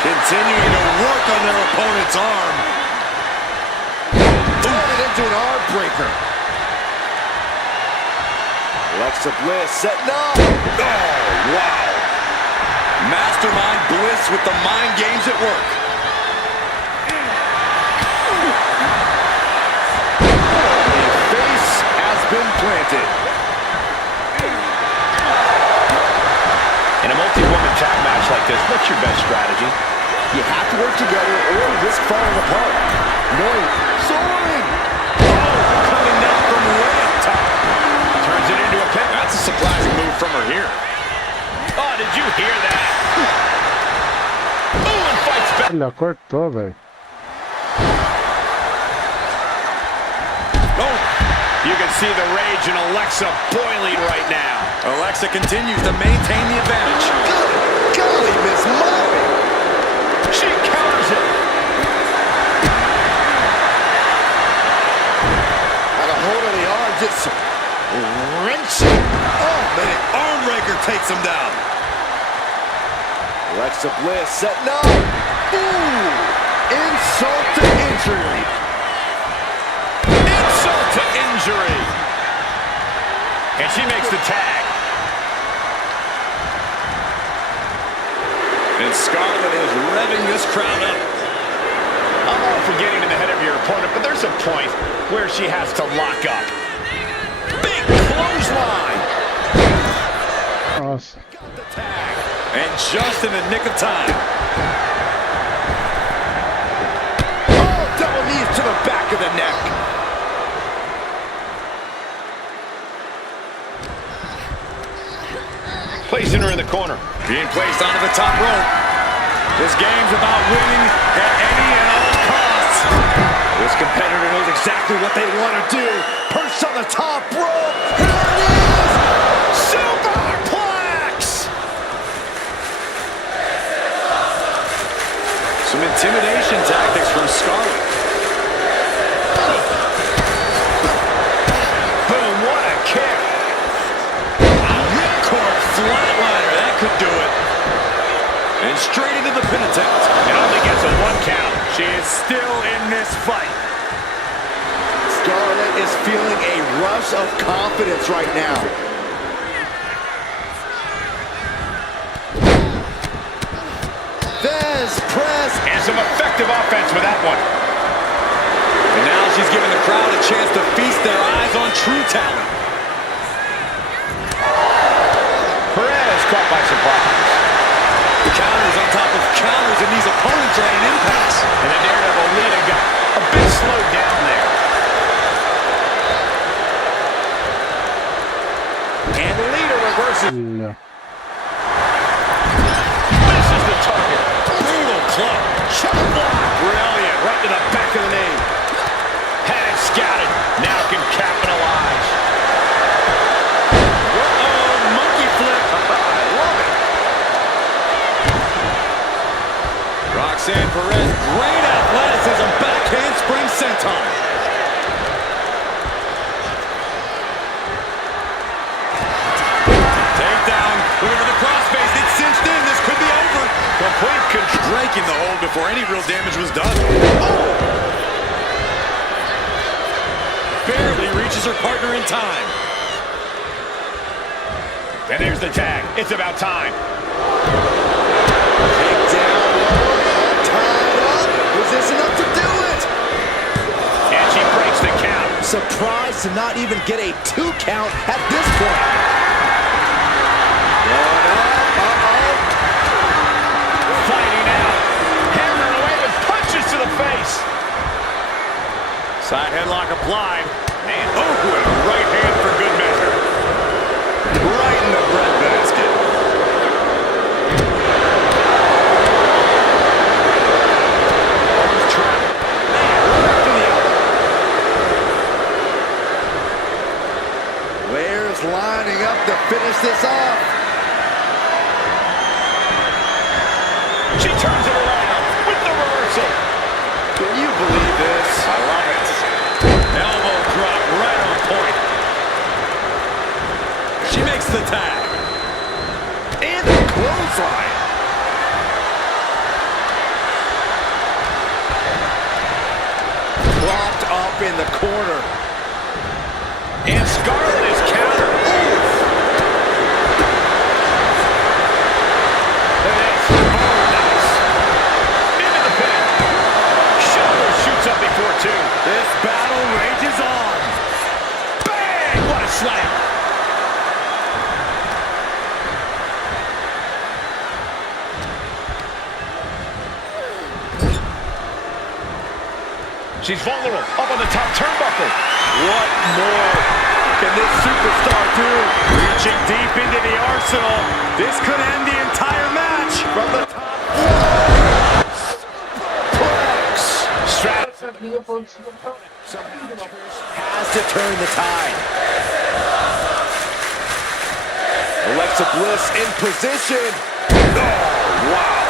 Continuing to work on their opponent's arm. Throwing it into an arm breaker. Alexa Bliss setting up. Oh, wow. Mastermind Bliss with the mind games at work. A face has been planted. In a multi-woman tag match like this, what's your best strategy? You have to work together or risk falling apart. Knowing soaring. Coming down from way up top. Turns it into a pin. That's a surprising move from her here. Oh, did you hear that? Ooh, and fights back. Olha, cortou, velho. Oh, You can see the rage in Alexa boiling right now. Alexa continues to maintain the advantage. Good golly, Miss Molly. She counters it. Got a hold of the arm, just wrenching. Oh, man, arm breaker takes him down. Alexa Bliss setting up. Ooh, insult to injury. Insult to injury. And she makes the tag. And Scarlett is revving this crowd up. I'm all for getting in the head of your opponent, but there's a point where she has to lock up. Big clothesline. Nossa. Got the tag. And just in the nick of time. Oh, double knees to the back of the neck. Placing her in the corner. Being placed onto the top rope. This game's about winning at any and all costs. This competitor knows exactly what they want to do. Perched on the top rope. Here it is. Superplex. Some intimidation tactics from Scarlett. Boom, what a kick. Ripcord flatliner, that could do it. And straight into the pin attempt. It only gets a 1 count. She is still in this fight. Scarlett is feeling a rush of confidence right now. Thesz press. And some effective offense with that one. And now she's giving the crowd a chance to feast their eyes on true talent. Perez caught by surprise. Counters on top of counters, and these opponents are at an impasse. And the Daredevil Lita got a bit slowed down there. And Lita reverses. Olha. Misses the target. Brutal club. Chop block. Brilliant. Right to the back of the knee. Had it scouted. Now can capitalize. Uh-oh, monkey flip. I love it. Roxanne Perez, great athleticism, backhand spring senton. Takedown, looking for the crossface, it's cinched in, this could be over. Complete control. Breaking the hold before any real damage was done. Oh! Barely reaches her partner in time. And there's the tag. It's about time. Takedown. Tied up. Is this enough to do it? And she breaks the count. Surprised to not even get a 2 count at this point. Going up. Uh-oh. Fighting out. Hammering away with punches to the face. Side headlock applied. And oh, and a right hand for good measure. Right in the breadbasket. Bliss lining up to finish this off. She turns it around with the reversal. Can you believe this? I love it. Elbow drop right on point. She makes the tag. And a clothesline. Propped up in the corner. And Scarlett is countered. Look at this. Oh, nice. Into the pin. Shoulder shoots up before two. This battle rages on. Bang! What a slam. She's vulnerable. Up on the top turnbuckle. What more can this superstar do? Reaching deep into the arsenal. This could end the entire match. From the top. Stratus. Has to turn the tide. Alexa Bliss in position. Oh, wow.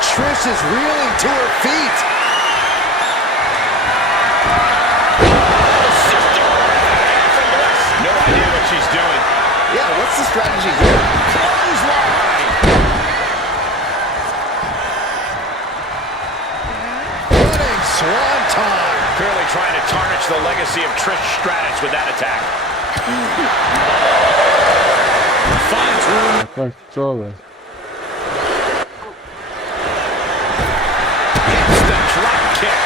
Trish is reeling to her feet. No idea what she's doing. Yeah, what's the strategy here? Clothesline. Running swanton. Clearly trying to tarnish the legacy of Trish Stratus with that attack. Finds room. Cortou, velho. Hits the drop kick.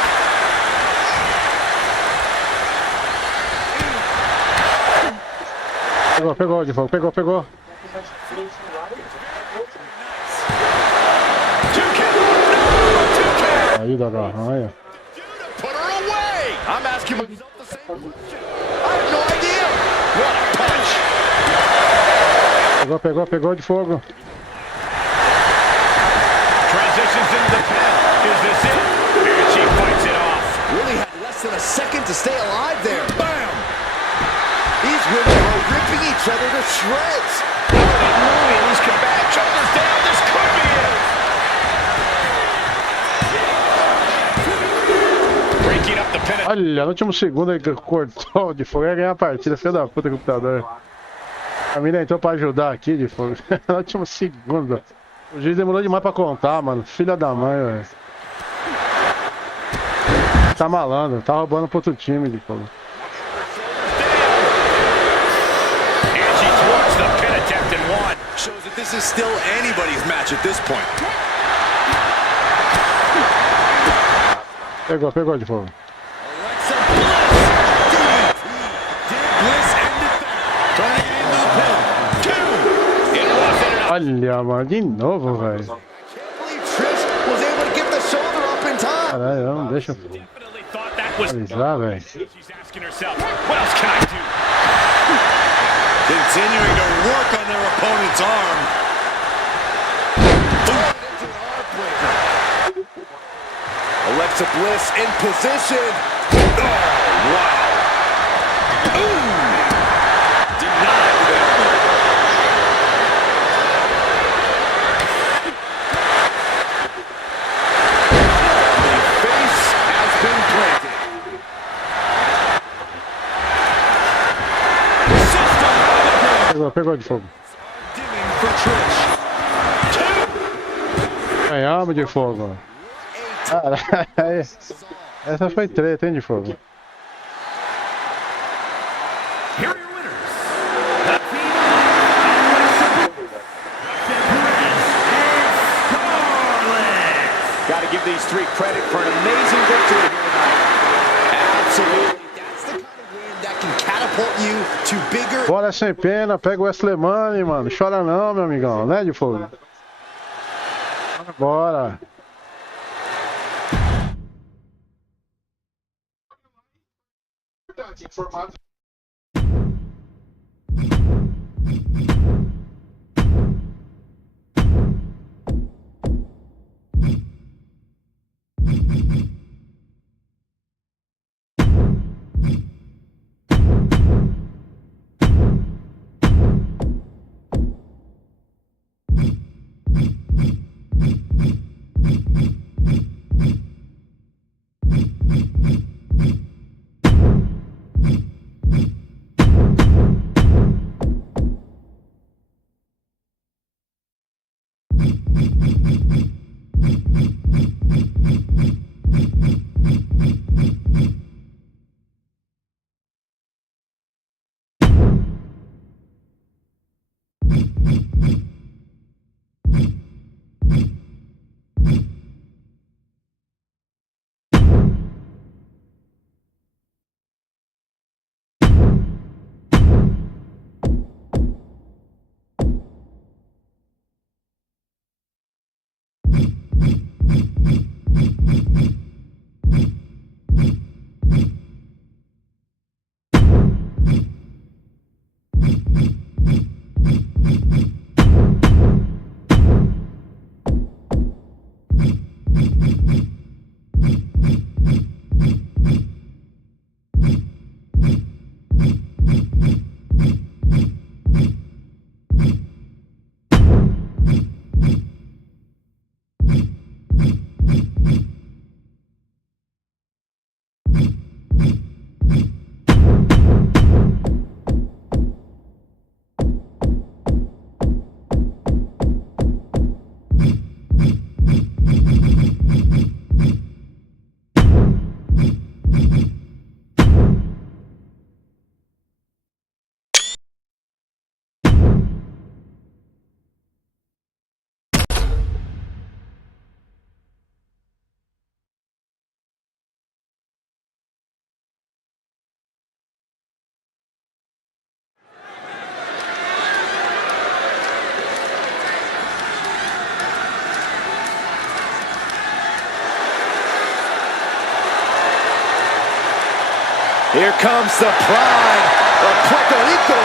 Pegou, de fogo. Pegou. Two count. Aí, Dogão. Olha. Put her away. I'm asking myself the same question. I have no idea. What a punch. Pegou de fogo. Transitions into the pin. Is this it? And she fights it off. Really had less than a second to stay alive there. Bam! These women are ripping each other to shreds. Moving, loose combat. Shoulders down. This could be it. Breaking up the pin. Olha, no último segundo aí que cortou de fogo. Ia ganhar a partida, filho da puta, computador. A mina entrou pra ajudar aqui de fogo. No último segundo. O juiz demorou demais pra contar, mano. Filha da mãe, velho. Tá malandro, tá roubando pro outro time de fogo. And she thwarts the pin attempt and one. Shows that this is still anybody's match at this point. Pegou de fogo. Alexa Bliss. DDT. Did Bliss end it there? Turning into the pin. Two. It wasn't enough. Olha, mano, de novo, velho. Can't believe Trish was able to get the shoulder up in time. Caralho, não deixa Definitely thought that was. finalizar, velho. She's asking herself, what else can I do? Continuing to work on their opponent's arm. Alexa Bliss in position. Oh, wow. Denied there. The face has been planted. Pegou de fogo. Dimming for Trish. Ganhamos de fogo. Caralho. Essa foi treta, hein, de fogo. Here are your winners. The team of Alexa Bliss, Perez, and Scarlett. Got to give these three credit for an amazing victory here tonight. Absolutely. That's the kind of win that can catapult you to bigger. Bora sem pena, pega o Wesley Money, mano. Chora não, meu amigão, né, de fogo? Bora. Here comes the pride of Puerto Rico.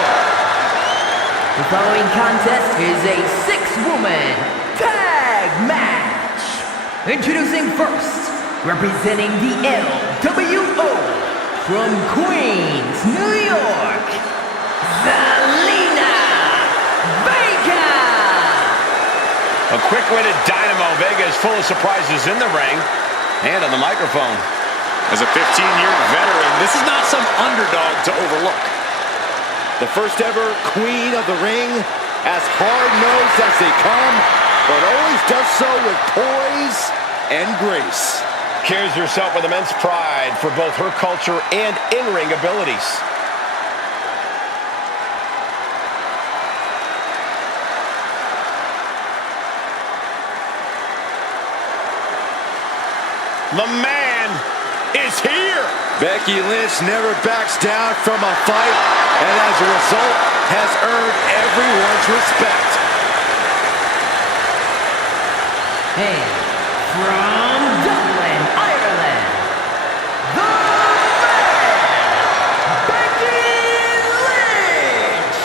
The following contest is a six-woman tag match. Introducing first, representing the LWO from Queens, New York, Zelina Vega. A quick-witted Dynamo. Vega is full of surprises in the ring and on the microphone. As a 15-year veteran, this is not some underdog to overlook. The first ever queen of the ring, as hard-nosed as they come, but always does so with poise and grace. Carries herself with immense pride for both her culture and in-ring abilities. The man is here. Becky Lynch never backs down from a fight, and as a result, has earned everyone's respect. And from Dublin, Ireland, the man, Becky Lynch.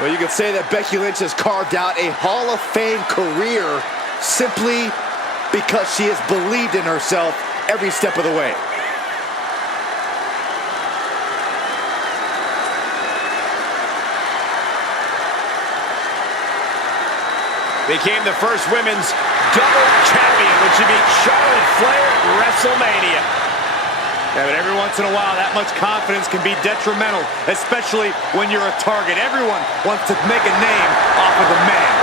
Well, you could say that Becky Lynch has carved out a Hall of Fame career simply because she has believed in herself every step of the way. Became the first women's double champion when she beat Charlotte Flair at WrestleMania. Yeah, but every once in a while, that much confidence can be detrimental, especially when you're a target. Everyone wants to make a name off of the man.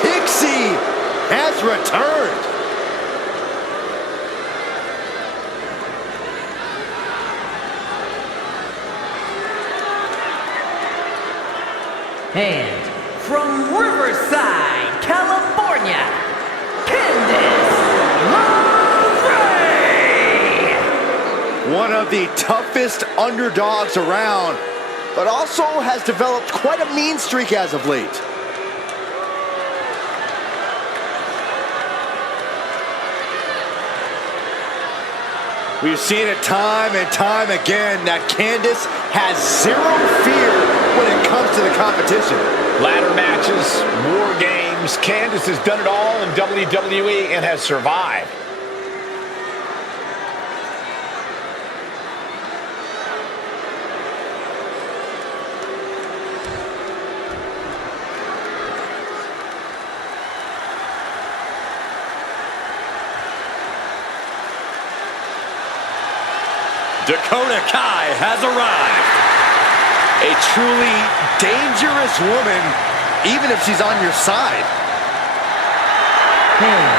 Pixie has returned. And from Riverside, California, Candice LeRae. One of the toughest underdogs around, but also has developed quite a mean streak as of late. We've seen it time and time again that Candice has zero fear when it comes to the competition. Ladder matches, war games. Candice has done it all in WWE and has survived. Dakota Kai has arrived. A truly dangerous woman, even if she's on your side. And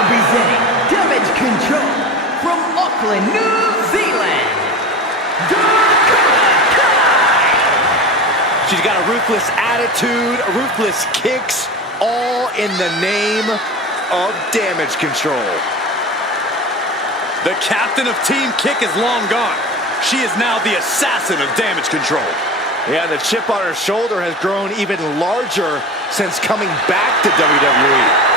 representing Damage Control from Auckland, New Zealand, Dakota Kai. She's got a ruthless attitude, ruthless kicks, all in the name of Damage Control. The captain of Team Kick is long gone. She is now the assassin of Damage Control. Yeah, the chip on her shoulder has grown even larger since coming back to WWE.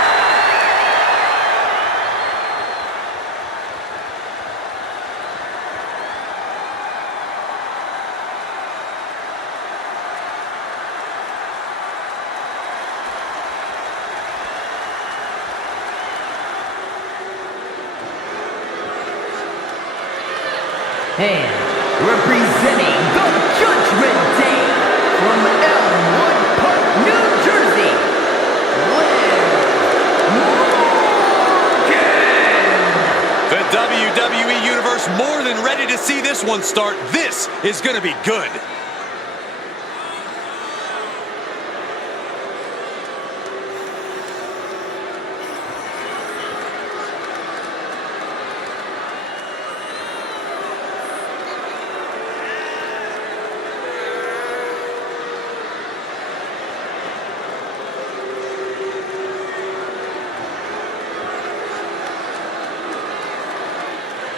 And representing the Judgment Day from Elmwood Park, New Jersey, Liv Morgan. The WWE Universe more than ready to see this one start. This is going to be good.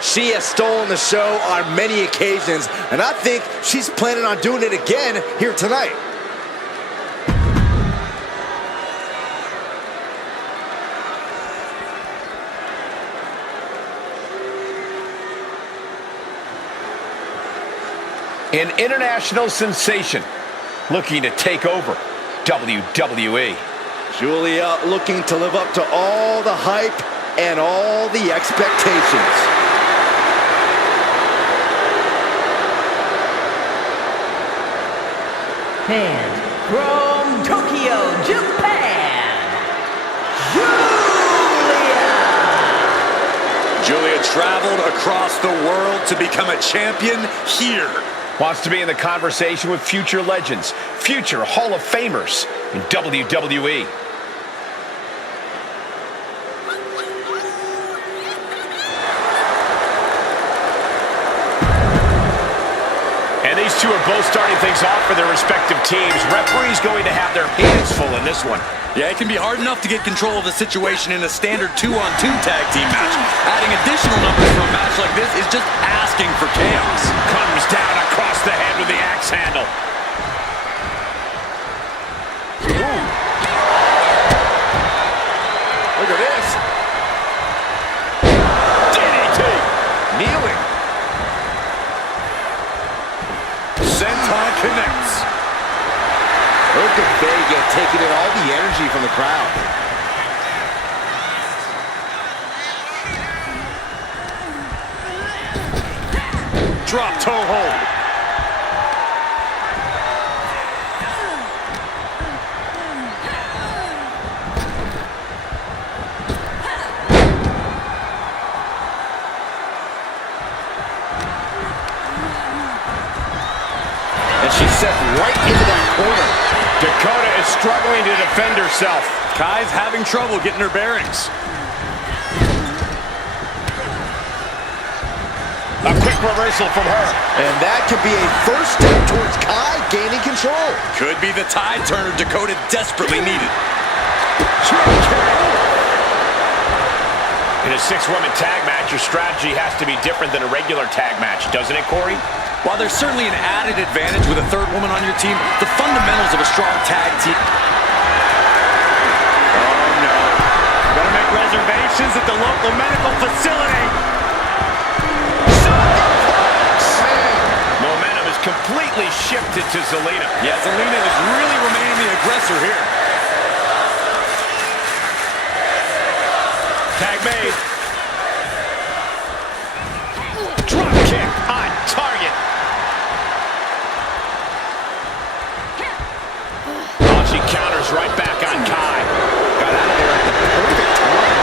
She has stolen the show on many occasions, and I think she's planning on doing it again here tonight. An international sensation looking to take over WWE. Julia looking to live up to all the hype and all the expectations. And from Tokyo, Japan, Julia traveled across the world to become a champion here. Wants to be in the conversation with future legends, future Hall of Famers in WWE. And these two are both starting things off for their respective teams. Referee's going to have their hands full in this one. Yeah, it can be hard enough to get control of the situation in a standard 2-on-2 tag team match. Adding additional numbers for a match like this is just asking for chaos. Comes down across the head with the axe handle. Ooh. Look at this. DDT. Kneeling. Senton connects. Look at Vega taking in all the energy from the crowd. Drop toe hold. And she's set right into that corner. Dakota is struggling to defend herself. Kai's having trouble getting her bearings. A quick reversal from her. And that could be a first step towards Kai gaining control. Could be the tide turner Dakota desperately needed. In a 6-woman tag match, your strategy has to be different than a regular tag match, doesn't it, Corey? While there's certainly an added advantage with a third woman on your team, the fundamentals of a strong tag team... Oh, no. Gotta make reservations at the local medical facility. Momentum is completely shifted to Zelina. Yeah, Zelina is really remaining the aggressor here. Tag made. Drop kick on target. Oh, she counters right back on Kai. Got out of there at the perfect time.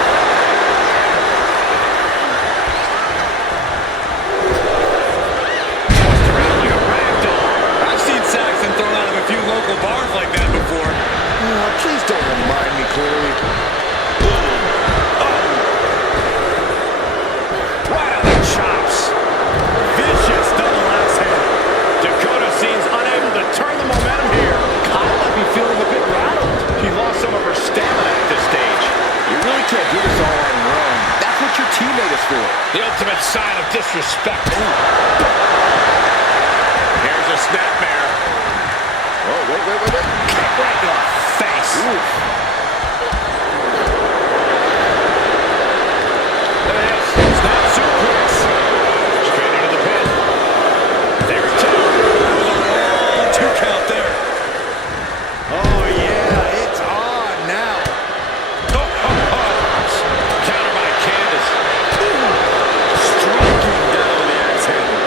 Tossed around like a ragdoll. I've seen Saxton thrown out of a few local bars like that before. Oh, please don't remind me, Corey. Right on the chops. Vicious double axe handle. Dakota seems unable to turn the momentum here. Kyle might be feeling a bit rattled. She lost some of her stamina at this stage. You really can't do this all on your own. That's what your teammate is for. The ultimate sign of disrespect. Here's a snapmare. Oh, wait. Kick right to the face. Oof. There it is. Snap suplex. Straight into the pin. There's two. Oh, 2 count there. Oh, yeah, it's on now. Counter by Candice. Striking down with the axe handle.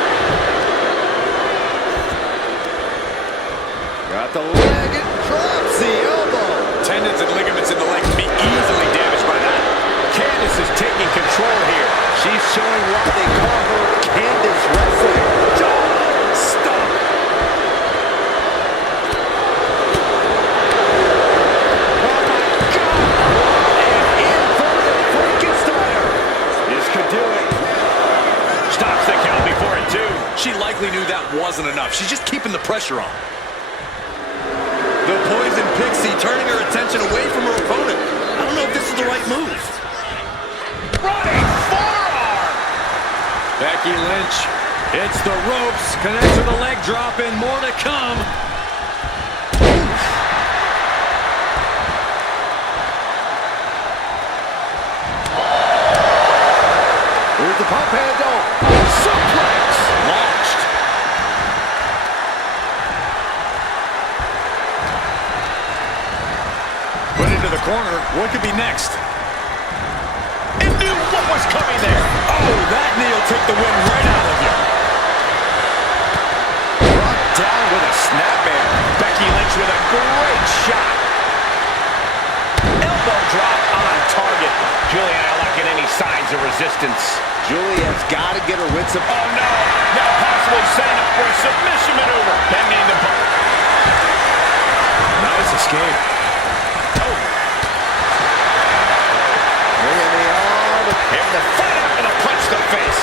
Got the leg and drops the elbow. Tendons and ligaments in the leg can be easily damaged by that. Candice is taking control here. She's showing why they call her Candice Wrestling. Stop. Inverted Frankensteiner. This could do it. Stops the count before it, too. She likely knew that wasn't enough. She's just keeping the pressure on. The Poison Pixie turning her attention away from her opponent. I don't know if this is the right move. Running forearm. It's the ropes, connects with a leg drop, and more to come. Here's the pump handle. Suplex launched. Put into the corner. What could be next? It knew what was coming there. Oh, that knee will take the wind right out of you. Brought down with a snapmare. Becky Lynch with a great shot. Elbow drop on target. Julia not lacking any signs of resistance. Julia's got to get her wits about. Oh no! Now possibly setting up for a submission maneuver. Bending the bump. Nice escape. Oh. Bringing the arm. And the fight out with a punch to the face.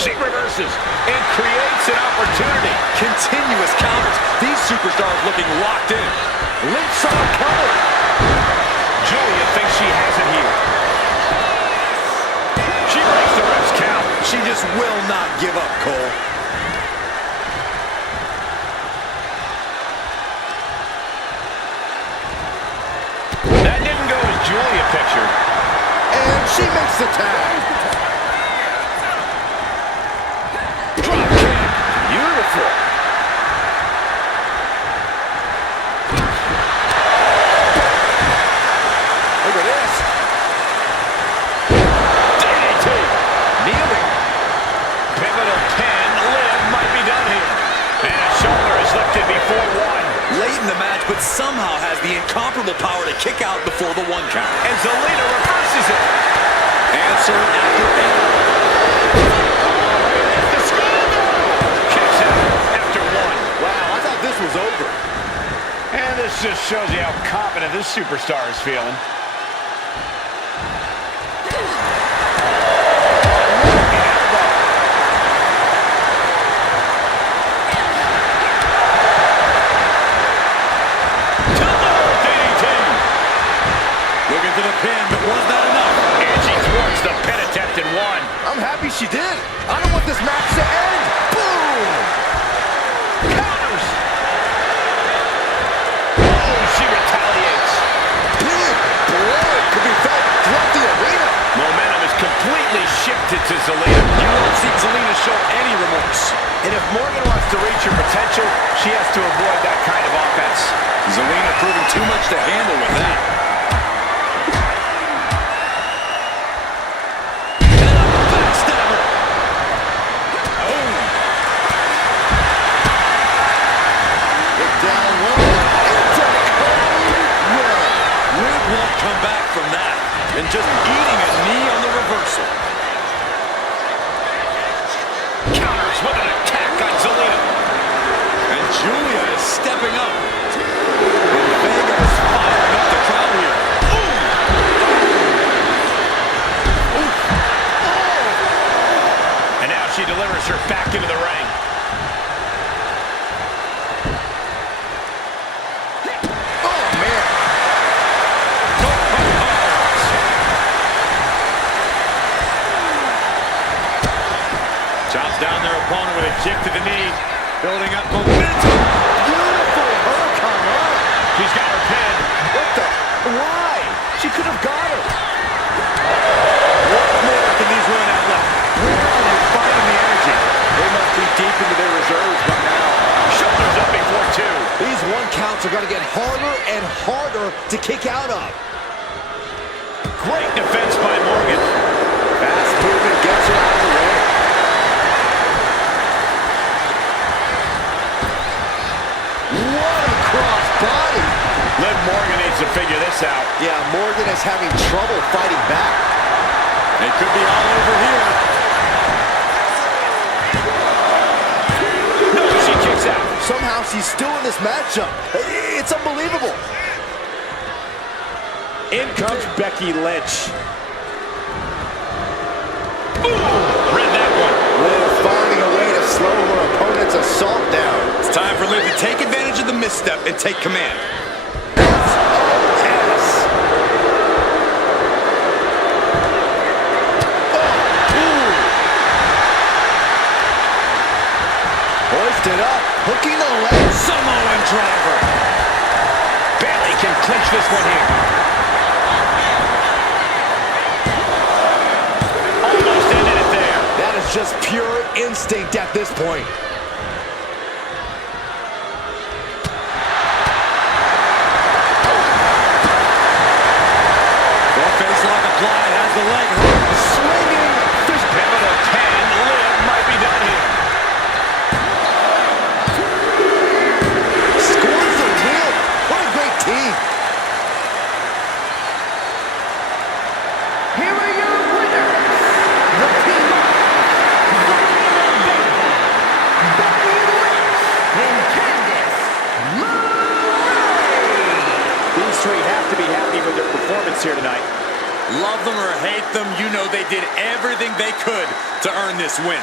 She reverses and creates an opportunity. Continuous counters. These superstars looking locked in. Lynch saw it coming. Julia thinks she has it here. She breaks the ref's count. She just will not give up, Cole. That didn't go as Julia pictured. And she makes the tag. Drop kick. Beautiful. Look at this. DDT. Kneeling. Pivotal pin. Liv might be done here. And a shoulder is lifted before one. Late in the match, but somehow has the incomparable power to kick out before the 1 count. And Zelina reverses it. Answer after answer. The shoulder. Kicks out after one. Wow, I thought this was over. And this just shows you how confident this superstar is feeling. Looking for the pin, but was that enough? And she thwarts the pin attempt in one. I'm happy she did. I don't want this match to end. Boom! Counters. Oh, she retaliates. Big blow could be felt throughout the arena. Momentum is completely shifted to Zelina. You won't see Zelina show any remorse. And if Morgan wants to reach her potential, she has to avoid that kind of offense. Zelina proving too much to handle with that. And a backstabber. Oh. Get down low. Into the cold. Liv won't come back from that. And just eating a knee on the reversal. Counters with an attack on Zelina. And Julia is stepping up. And Vega is firing up the crowd here. And now she delivers her back into the ring. Oh, man. Chops down their opponent with a kick to the knee. Building up momentum. Beautiful hurricane run. She's got her pin. What the? Why? She could have got her. What more can these women have left? Where are they finding the energy? They must be deep into their reserves by now. Shoulders up before two. These 1 counts are going to get harder and harder to kick out of. Great defense by Morgan. Fast movement gets her out of the way. What a cross body. Liv Morgan needs to figure this out. Yeah, Morgan is having trouble fighting back. It could be all over here. No, she kicks out. Somehow she's still in this matchup. It's unbelievable. In comes Becky Lynch. Read that one. Liv finding a way to slow her opponent's assault down. It's time for Liv to take advantage of the misstep and take command. Yes. Samoan driver. Bayley can clinch this one here. Almost ended it there. That is just pure instinct at this point. Facelock applied, has the leg hook. Swinging. This pivotal 10. Liv might be done here. Scores the win. What a great team. Here are your winners, the team of Zelina Vega, Becky Lynch, and Candice LeRae. These three have to be happy with their performance here tonight. Love them or hate them, you know they did everything they could to earn this win.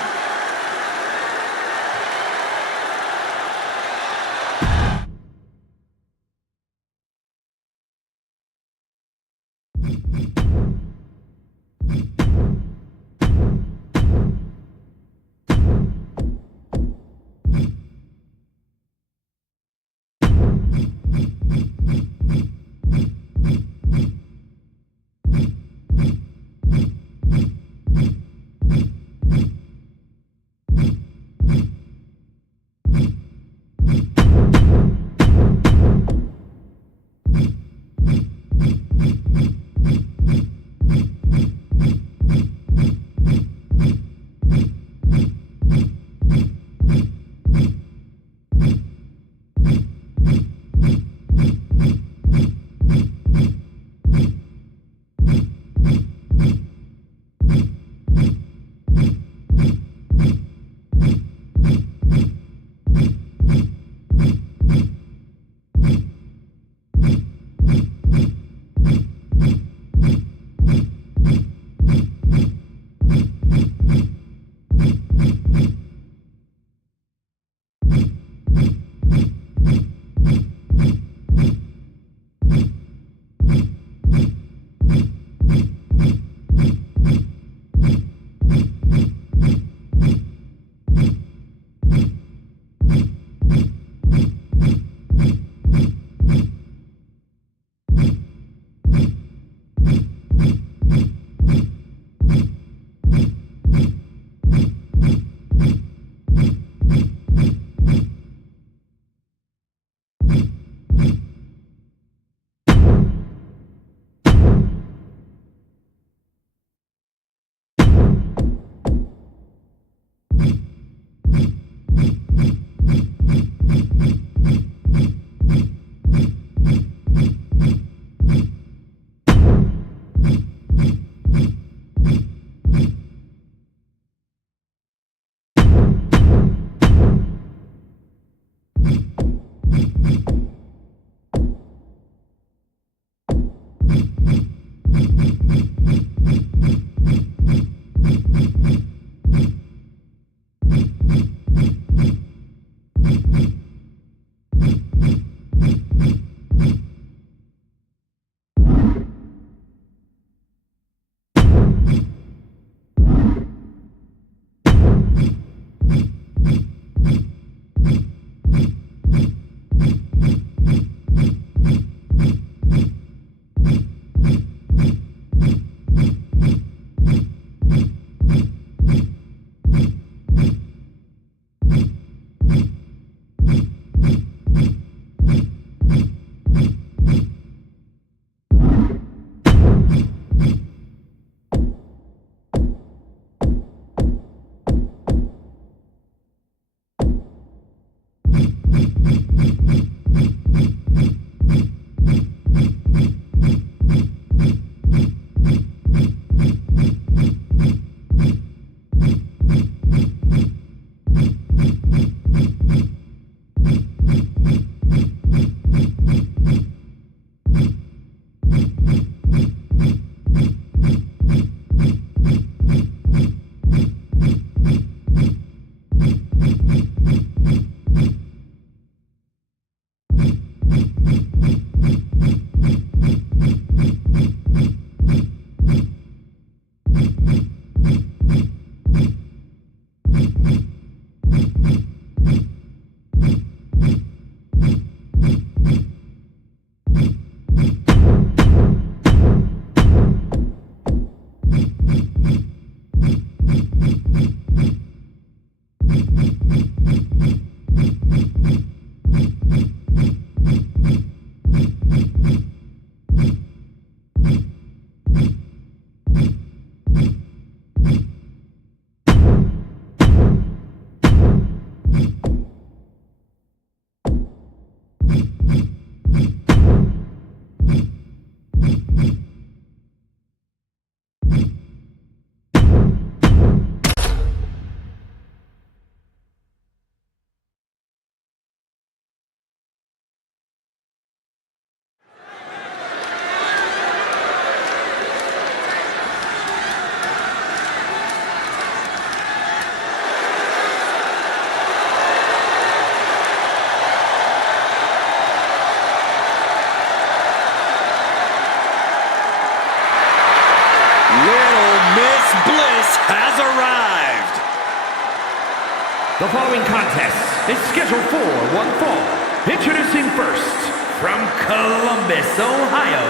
following contest is scheduled for one fall. Introducing first, from Columbus, Ohio,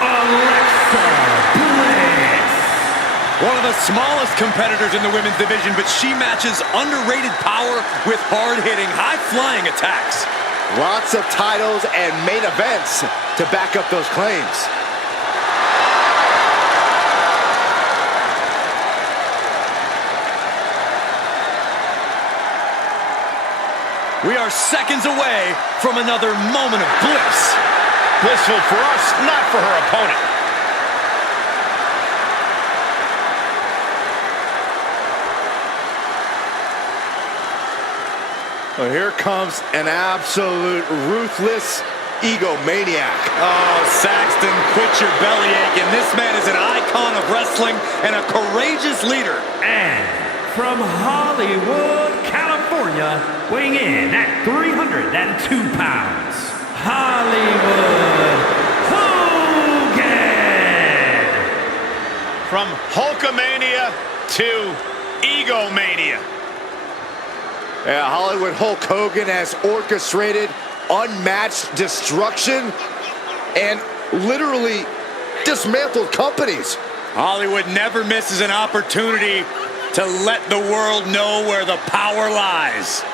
Alexa Bliss. One of the smallest competitors in the women's division, but she matches underrated power with hard-hitting, high-flying attacks. Lots of titles and main events to back up those claims. We are seconds away from another moment of bliss. Blissful for us, not for her opponent. Well, here comes an absolute ruthless egomaniac. Oh, Saxton, quit your bellyache, and this man is an icon of wrestling and a courageous leader. And from Hollywood, California, weighing in at 302 pounds, Hollywood Hogan! From Hulkamania to Egomania. Yeah, Hollywood Hulk Hogan has orchestrated unmatched destruction and literally dismantled companies. Hollywood never misses an opportunity to let the world know where the power lies.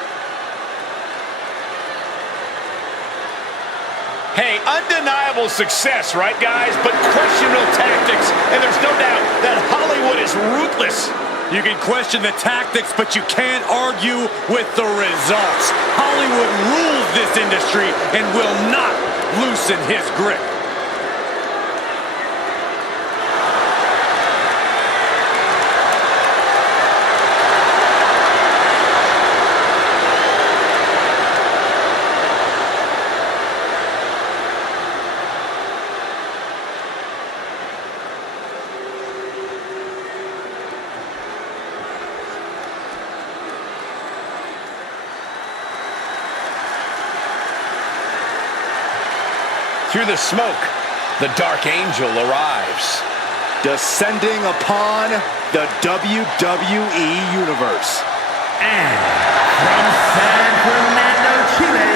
Hey, undeniable success, right, guys? But questionable tactics, and there's no doubt that Hollywood is ruthless. You can question the tactics, but you can't argue with the results. Hollywood rules this industry and will not loosen his grip. Through the smoke, the Dark Angel arrives. Descending upon the WWE Universe. And from San Fernando, Chile,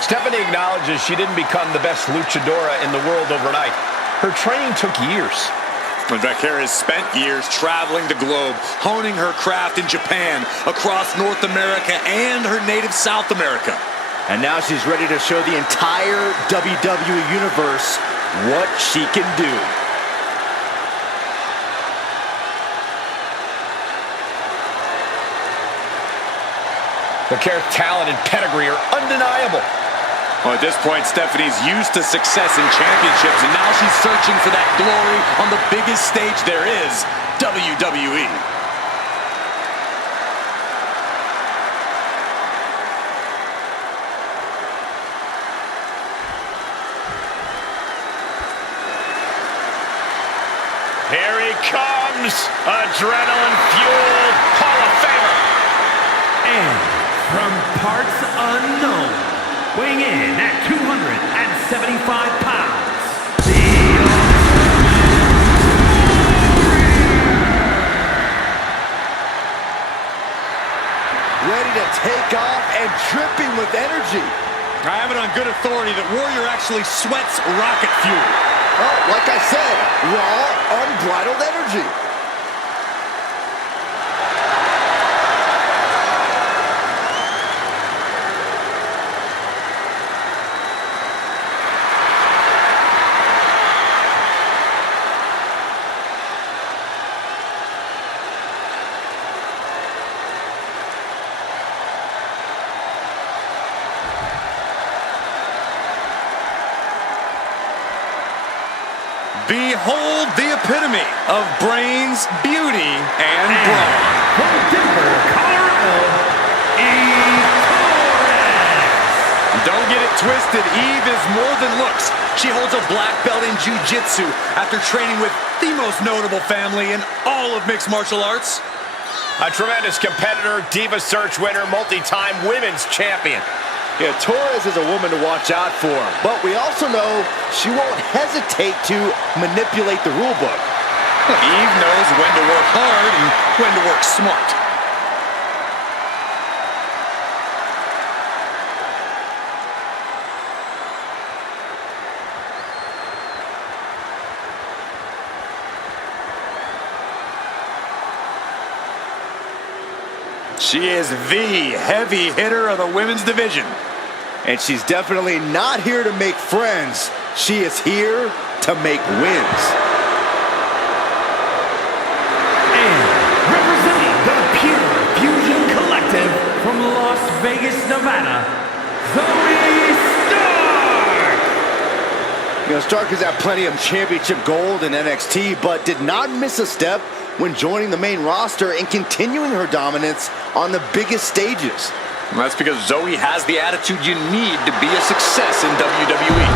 Stephanie acknowledges she didn't become the best luchadora in the world overnight. Her training took years. And Valkyria has spent years traveling the globe, honing her craft in Japan, across North America, and her native South America. And now she's ready to show the entire WWE Universe what she can do. Valkyria's talent and pedigree are undeniable. Well, at this point, Stephanie's used to success in championships, and now she's searching for that glory on the biggest stage there is, WWE. Here he comes, adrenaline-fueled Hall of Famer. and from parts unknown, weighing in at 275 pounds, Ready to take off and dripping with energy. I have it on good authority that Warrior actually sweats rocket fuel. Oh, like I said, raw, unbridled energy. Behold the epitome of brains, beauty, and brawn. from Denver, Colorado, Eve Torres. Don't get it twisted, Eve is more than looks. She holds a black belt in jiu-jitsu after training with the most notable family in all of mixed martial arts. A tremendous competitor, Diva Search winner, multi-time women's champion. Yeah, Torres is a woman to watch out for, but we also know she won't hesitate to manipulate the rule book. Eve knows when to work hard and when to work smart. She is the heavy hitter of the women's division. And she's definitely not here to make friends. She is here to make wins. And representing the Pure Fusion Collective from Las Vegas, Nevada, Zoe Stark! You know, Stark has had plenty of championship gold in NXT, but did not miss a step when joining the main roster and continuing her dominance on the biggest stages. Well, that's because Zoe has the attitude you need to be a success in WWE.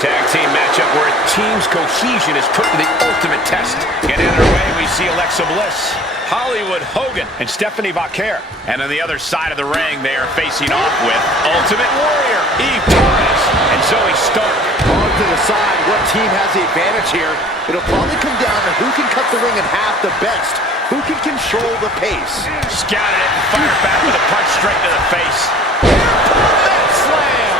Tag team matchup where a team's cohesion is put to the ultimate test. Getting underway, we see Alexa Bliss, Hollywood Hogan, and Stephanie Vaquer. And on the other side of the ring, they are facing off with Ultimate Warrior, Eve Torres, and Zoe Stark. On to decide what team has the advantage here. It'll probably come down to who can cut the ring in half the best. Who can control the pace? Scouted it and fired back with a punch straight to the face. That slam!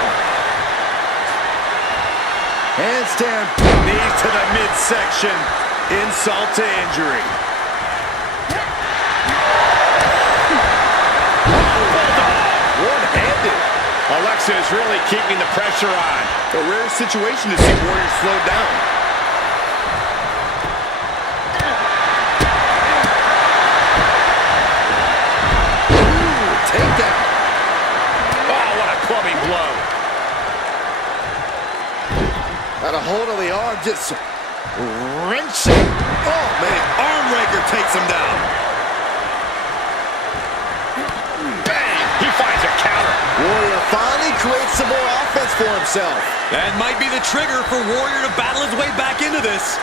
Handstand. Knees to the midsection. Insult to injury. One-handed. Alexa is really keeping the pressure on. A rare situation to see Warrior slowed down. Takedown. Oh, what a clubbing blow. Got a hold of the arm, just wrenching. Oh, man. Arm raker takes him down. Bang! He finds a counter. Warrior finally creates some more offense for himself. That might be the trigger for Warrior to battle his way back into this.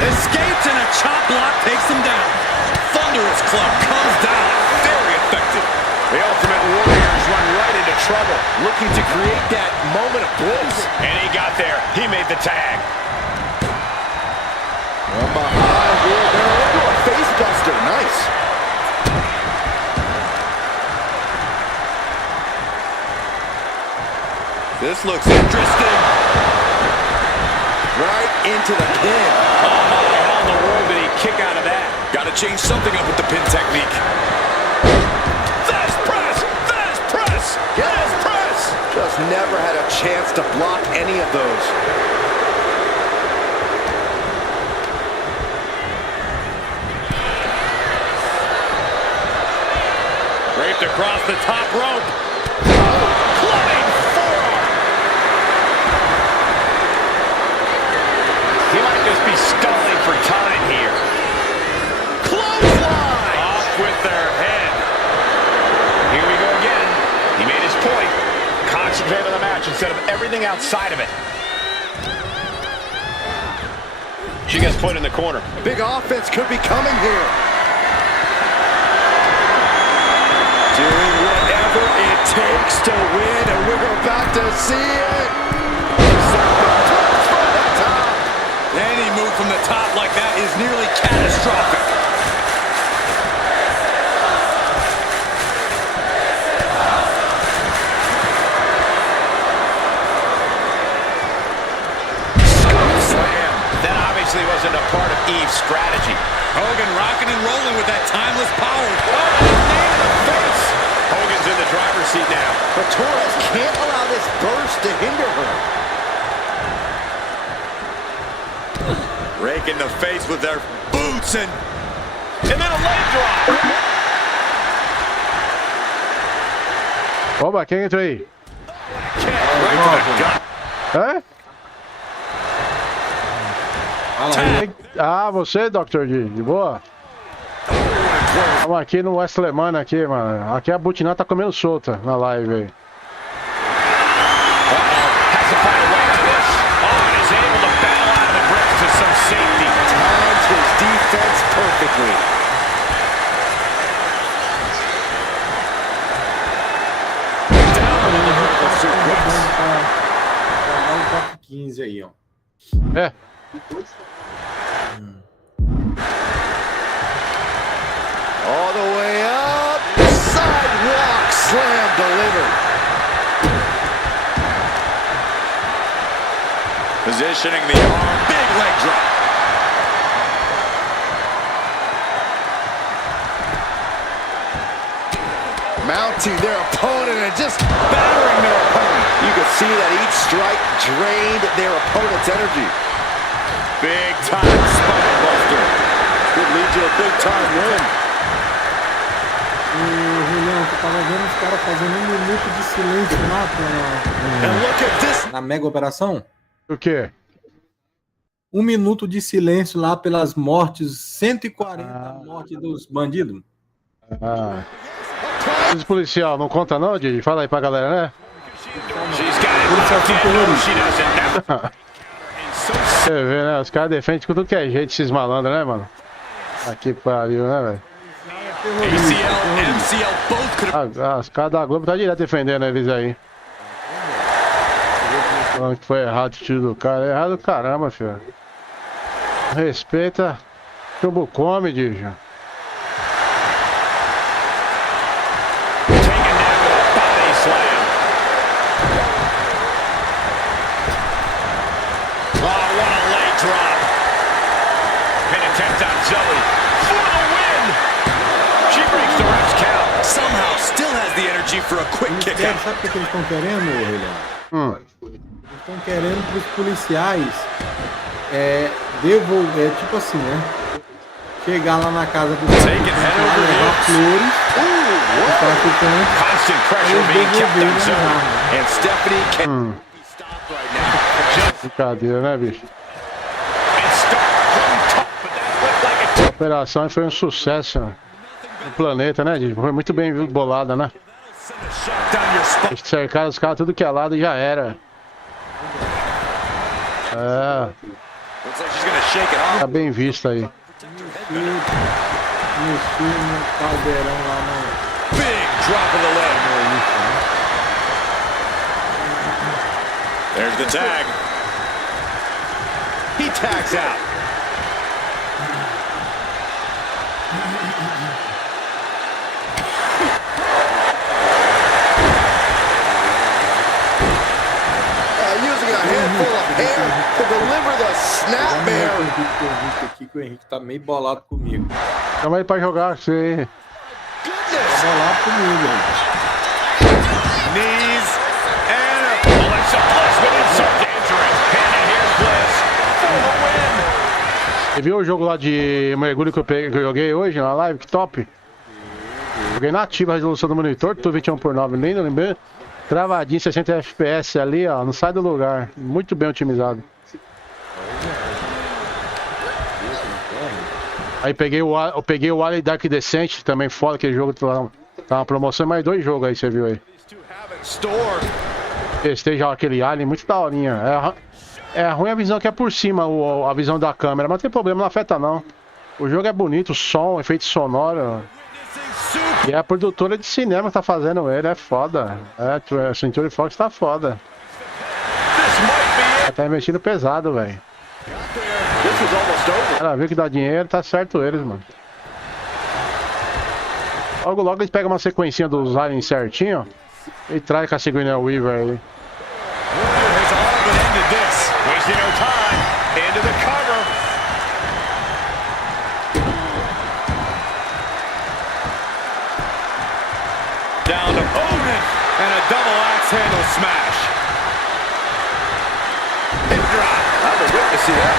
Escapes and a chop block takes him down. Thunderous club comes down. Very effective. The Ultimate Warriors run right into trouble. Looking to create that moment of bliss. And he got there. He made the tag. From behind, Warrior into a face buster. Nice. This looks interesting. Right into the pin. Oh, my, how in the world did he kick out of that? Got to change something up with the pin technique. Fast press! Fast press! Fast press! Just never had a chance to block any of those. Draped across the top rope. Clubbing forearm. He might just be stalling for time here. Clothesline! Off with their head. Here we go again. He made his point. Concentrate on the match instead of everything outside of it. She gets put in the corner. Big offense could be coming here. Doing whatever it takes to win, and we're about to see it. From the top. Any move from the top like that is nearly catastrophic. Slam. That obviously wasn't a part of Eve's strategy. Hogan rocking and rolling with that timeless power. Oh, knee to the face. Hogan's in the driver's seat now. But Torres can't allow this burst to hinder her. Rake in the face with their boots and And then a leg drop. Opa, quem entrou aí? right to the gut. Hã? Ah, você, Dr. D, de boa? Estamos aqui no Wrestlemania aqui, mano. Aqui a Butinã tá comendo solta na live aí. Has to find a way out of this. Oh, and is able to battle out of the bricks to some safety. Times his defense perfectly. Tá 15 aí, ó. É, All the way up. Sidewalk slam delivered. Positioning the arm. Big leg drop. Mounting their opponent and just battering their opponent. You can see that each strike drained their opponent's energy. Big time spine buster. Could lead to a big time win. Julião, tu tava vendo os caras fazendo 1 minuto de silêncio lá And look at this. na mega operação? O quê? 1 minuto de silêncio lá pelas mortes, 140 mortes dos bandidos. Ah. Esse policial não conta não, Didi? Fala aí pra galera, né? She's got it locked in. No, she doesn't. Now. Você vê, né? Os caras defendem com tudo que é jeito, esses malandros, né, mano? Aqui pariu, né, velho? ACL, MCL, both could have... Os caras da Globo tá direto defendendo eles aí. Falando que foi errado o tiro do cara. É errado caramba, filho. Respeita. Chumbo come, Didi. Taken down with a body slam. Oh, what a leg drop. Pin attempt on Zoe for the win. She breaks the ref's count. Somehow still has the energy for a quick kick Sabe out. o que eles estão querendo, Renan? Eles estão querendo para os policiais devolver, tipo assim, né? Chegar lá na casa do cara, levar flores, o traficante, Constant pressure e being kept devolver on na Zoe. arma. And Stephanie can be stopped right now. Brincadeira, né, bicho? And Stark hung tough, but that looked like a A operação foi um sucesso no planeta, né, Didi? Foi muito bem bolada, né? Shut down your spine. Eles cercaram os caras tudo que é lado e já era. É, Looks like she's gonna shake it off. tá bem visto aí. Mexer no caldeirão lá no... Big drop of the leg. There's the tag. He tags out. Using a handful of hair to deliver the snapmare. Aqui que o Henrique tá meio bolado comigo. Chama ele pra jogar, você. Goodness. Tá bolado comigo, Henrique. Knees and a... Alexa Bliss with insult injury. And here's Bliss for the win. Você viu o jogo lá de mergulho que eu joguei hoje na live? Que top! Joguei na ativa a resolução do monitor, tudo 21:9, nem lembrei. Travadinho, 60 FPS ali, ó, não sai do lugar. Muito bem otimizado. Aí peguei o Alien Dark Descent, também foda, aquele jogo tá uma promoção, mais 2 jogos aí, você viu aí. Stored. Testei já aquele Alien, muito daorinha. É ruim a visão que é por cima, a visão da câmera, mas não tem problema, não afeta não. O jogo é bonito, o som, efeito sonoro. E é a produtora de cinema que tá fazendo ele, é foda. A Century Fox tá foda. Tá investindo pesado, velho. Ela viu que dá dinheiro, tá certo eles, mano. Logo eles pegam uma sequencinha dos aliens certinho, ó, e traz com a Sigourney Weaver aí. Has all but ended this. Wasting no time. Into the cover. Down to Omen and a double axe handle smash. Hip drop. I was waiting to see that.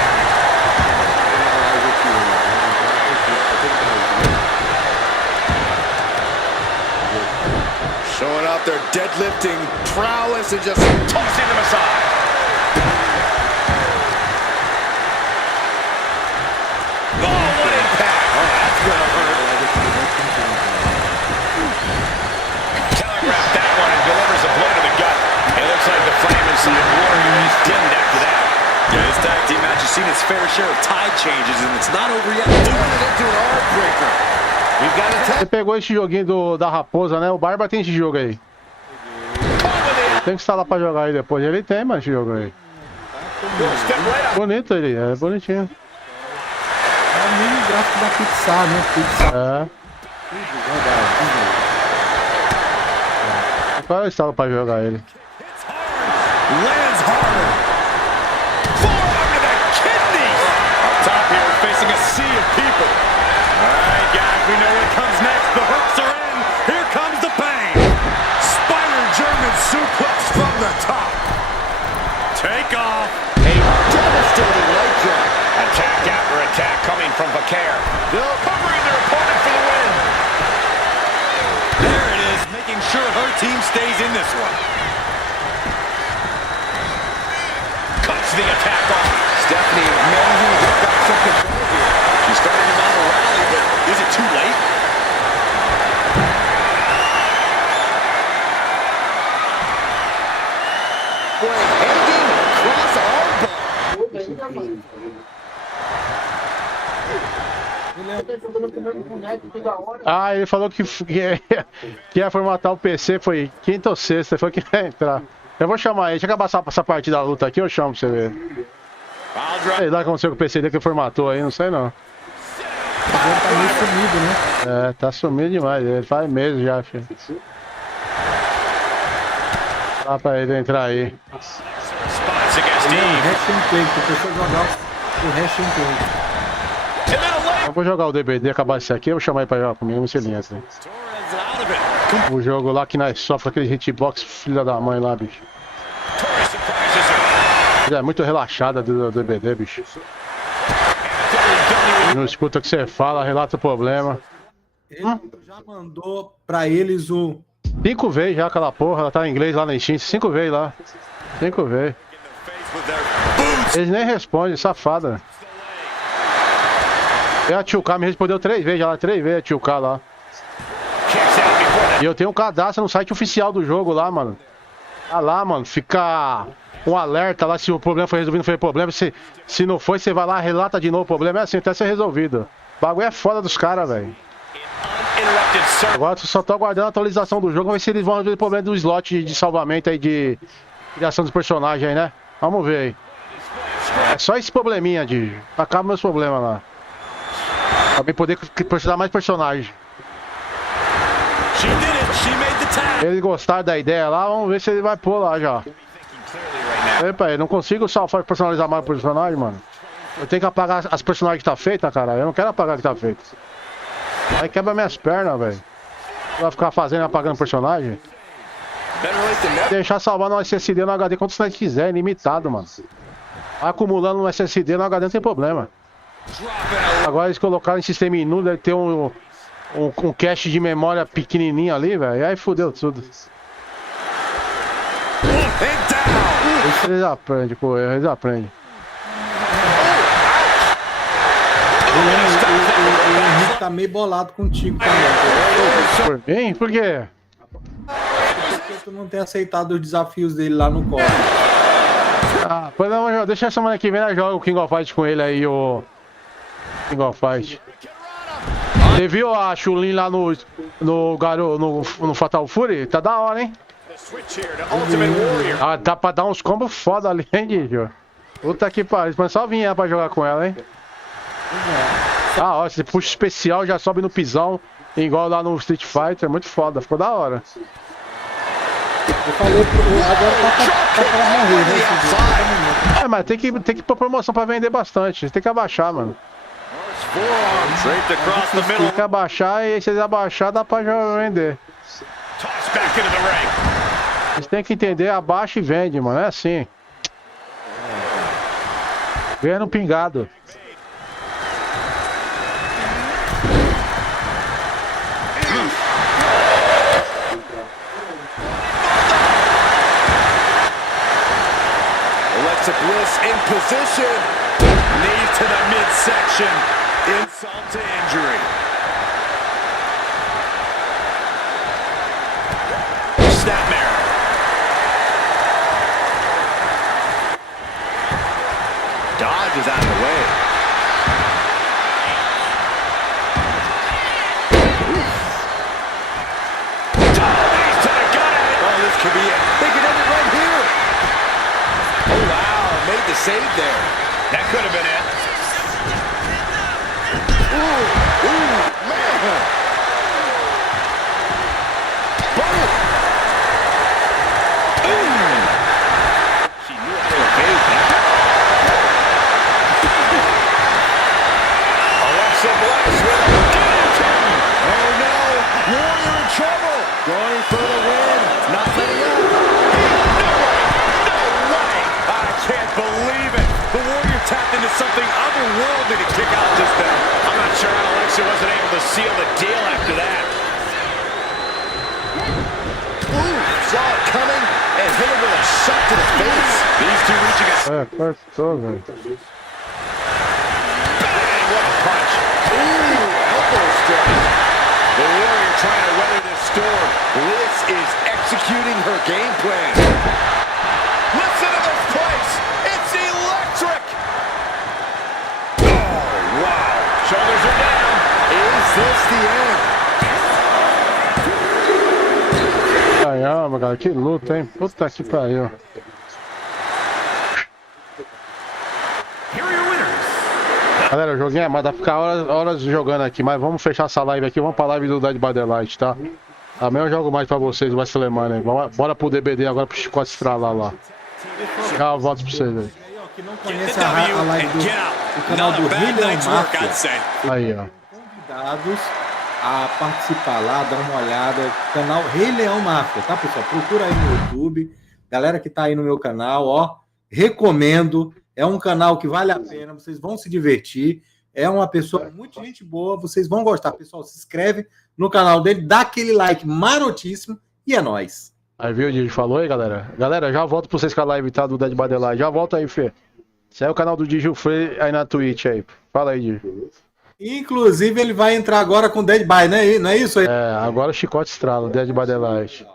Showing off their deadlifting prowess and just Tossing them aside. Oh, what impact. Oh, that's gonna hurt. Telegraphed that one and delivers a blow to the gut. It looks like the Flame Inside Warrior is dimmed after that. Yeah, this tag team match has seen its fair share of tide changes, and it's not over yet. turning it into an arm breaker. We've got a Você pegou esse joguinho da Raposa, né? O Barba tem esse jogo aí. Tem que instalar pra jogar aí depois. Ele tem, mas esse jogo aí. Bonito ele, é bonitinho. É o mini gráfico da Pixar, né? Pixar. É. Qual é o estalo pra jogar ele? Lands harder. Forearm to the kidneys. Up top here, facing a sea of people. All right, guys, we know what comes next. The hooks are in. Here comes the pain. Spider German suplex from the top. Take off. A devastating leg drop. Attack after attack coming from Vaquer. Covering their opponent for the win. There it is, making sure her team stays in this one. Cuts the attack off. Stephanie managing to get back some control here. She's starting to mount a rally, but is it too late? For a hanging cross armbar. Ah, ele falou que ia formatar o PC, foi quinta ou sexta, foi que ia entrar. Eu vou chamar ele, deixa eu acabar essa parte da luta aqui, eu chamo pra você ver. Sei lá o que aconteceu com o PC dele que formatou aí, não sei não. Tá meio sumido, né? É, tá sumido demais, ele faz meses já, filho. Dá pra ele entrar aí. Spots against Não, Eve. Hash and Play, que a pessoa jogar o Hash and Play. Eu vou jogar o DBD, acabar isso aqui, eu vou chamar ele pra jogar comigo, se ele entra. Torres out of it. O jogo lá que nós sofre aquele hitbox, filha da mãe lá, bicho. Torres surprises her. Ele é muito relaxada do DBD, bicho. Não escuta o que você fala, relata o problema. Ele já mandou pra eles o... 5 vezes já aquela porra, ela tá em inglês lá na Steam, 5 vezes lá. 5 vezes. Face with their boots. Eles nem respondem, safada. E a Tio K me respondeu 3 vezes, já lá 3 vezes a Tio K lá. Kicks out before that. E eu tenho um cadastro no site oficial do jogo lá, mano. Tá lá, mano, fica um alerta lá se o problema foi resolvido, não foi problema. Se não foi, você vai lá, relata de novo o problema. É assim, até ser resolvido. O bagulho é foda dos caras, velho. Interrupted circle. Agora eu só tô aguardando a atualização do jogo, vamos ver se eles vão resolver o problema do slot de salvamento aí, de criação dos personagens aí, né? Vamos ver aí. É só esse probleminha de... Acaba meus problemas lá. Pra mim poder precisar mais personagens. She did it. She made the tag. Eles gostaram da ideia lá, vamos ver se ele vai pôr lá já. Epa, eu não consigo personalizar mais o personagem, mano. Eu tenho que apagar as personagens que tá feita, cara. Eu não quero apagar o que tá feito. Aí quebra minhas pernas, velho. Vai ficar fazendo apagando personagem? Better late than never. Deixar salvar no SSD no HD quanto você quiser, ilimitado, mano. Acumulando no SSD no HD não tem problema. Agora eles colocaram em sistema inu, deve ter um cache de memória pequenininho ali, velho. E aí fudeu tudo. And down. Eles aprendem, pô, eles aprendem. O Henrique tá meio bolado contigo também. Por mim? Por quê? Porque tu não tem aceitado os desafios dele lá no código. Ah, pois não, deixa a semana que vem nós joga o King of Fight com ele aí, o King of Fight. Você viu a Chun-Li lá no Fatal Fury? Tá da hora, hein? Switch here to Ultimate Warrior. Ah, dá pra dar uns combos foda ali, hein, Guijo? Puta que pariu, mas só vinha pra jogar com ela, hein? Ah, ó, você puxa especial, já sobe no pisão, igual lá no Street Fighter, muito foda, ficou da hora. Eu falei agora tá pra morrer, né? É, mas tem que pôr promoção pra vender bastante, tem que abaixar, mano. Forearm draped across the middle. Tem que abaixar e se eles abaixar dá pra já vender. Toss back into the ring. Vocês têm que entender, abaixa e vende, mano, é assim. Ganha no pingado. Alexa Bliss in position. Knee to the midsection. Insult to injury. Snapmare. Dodge is out of the way. Knees to the gut. Oh, this could be it. They could end it right here. Oh, wow. Made the save there. That could have been it. Man. She knew how to evade that. Alexa Bliss with a guillotine. Oh no, Warrior in trouble. Going for the win, not letting up. No way. I can't believe it. The Warrior tapped into something otherworldly to kick out just then. I'm not sure how Alexa wasn't able to seal the deal after that. Saw it coming and hit him with a shot to the face. These two reaching a Cortou, velho. bang. What a punch. Elbow strike. The Warrior trying to weather this storm. Bliss is executing her game plan. Listen to this place. It's electric. Oh, wow. Shoulders are down. Is this the end? Caramba, cara, que luta, hein? Puta que pariu. Here are your winners. Galera, o joguinho é, mas dá pra ficar horas jogando aqui, mas vamos fechar essa live aqui, vamos pra live do Dead by Daylight, tá? Amanhã eu jogo mais pra vocês, o Wesley Money. Bora pro DBD agora pro Chicote estralar lá. Já volto pra vocês aí. Aí, ó, que não conhece a live do canal do Rei Leão Máfia. Aí, ó. Convidados a participar lá, dar uma olhada. Canal Rei Leão Máfia, tá, pessoal? Procura aí no YouTube. Galera que tá aí no meu canal, ó, recomendo. É um canal que vale a pena, vocês vão se divertir. É uma pessoa muito gente boa, vocês vão gostar. Pessoal, se inscreve no canal dele, dá aquele like marotíssimo e é nóis. Aí viu o Digi falou aí, galera? Galera, já volto pra vocês com a live, tá? Do Dead by Daylight. Já volta aí, Fê. Esse é o canal do Digi Free aí na Twitch aí. Fala aí, Digi. Inclusive, ele vai entrar agora com Dead by, né? Não é isso aí? É, agora o Chicote estrala, Dead by Daylight.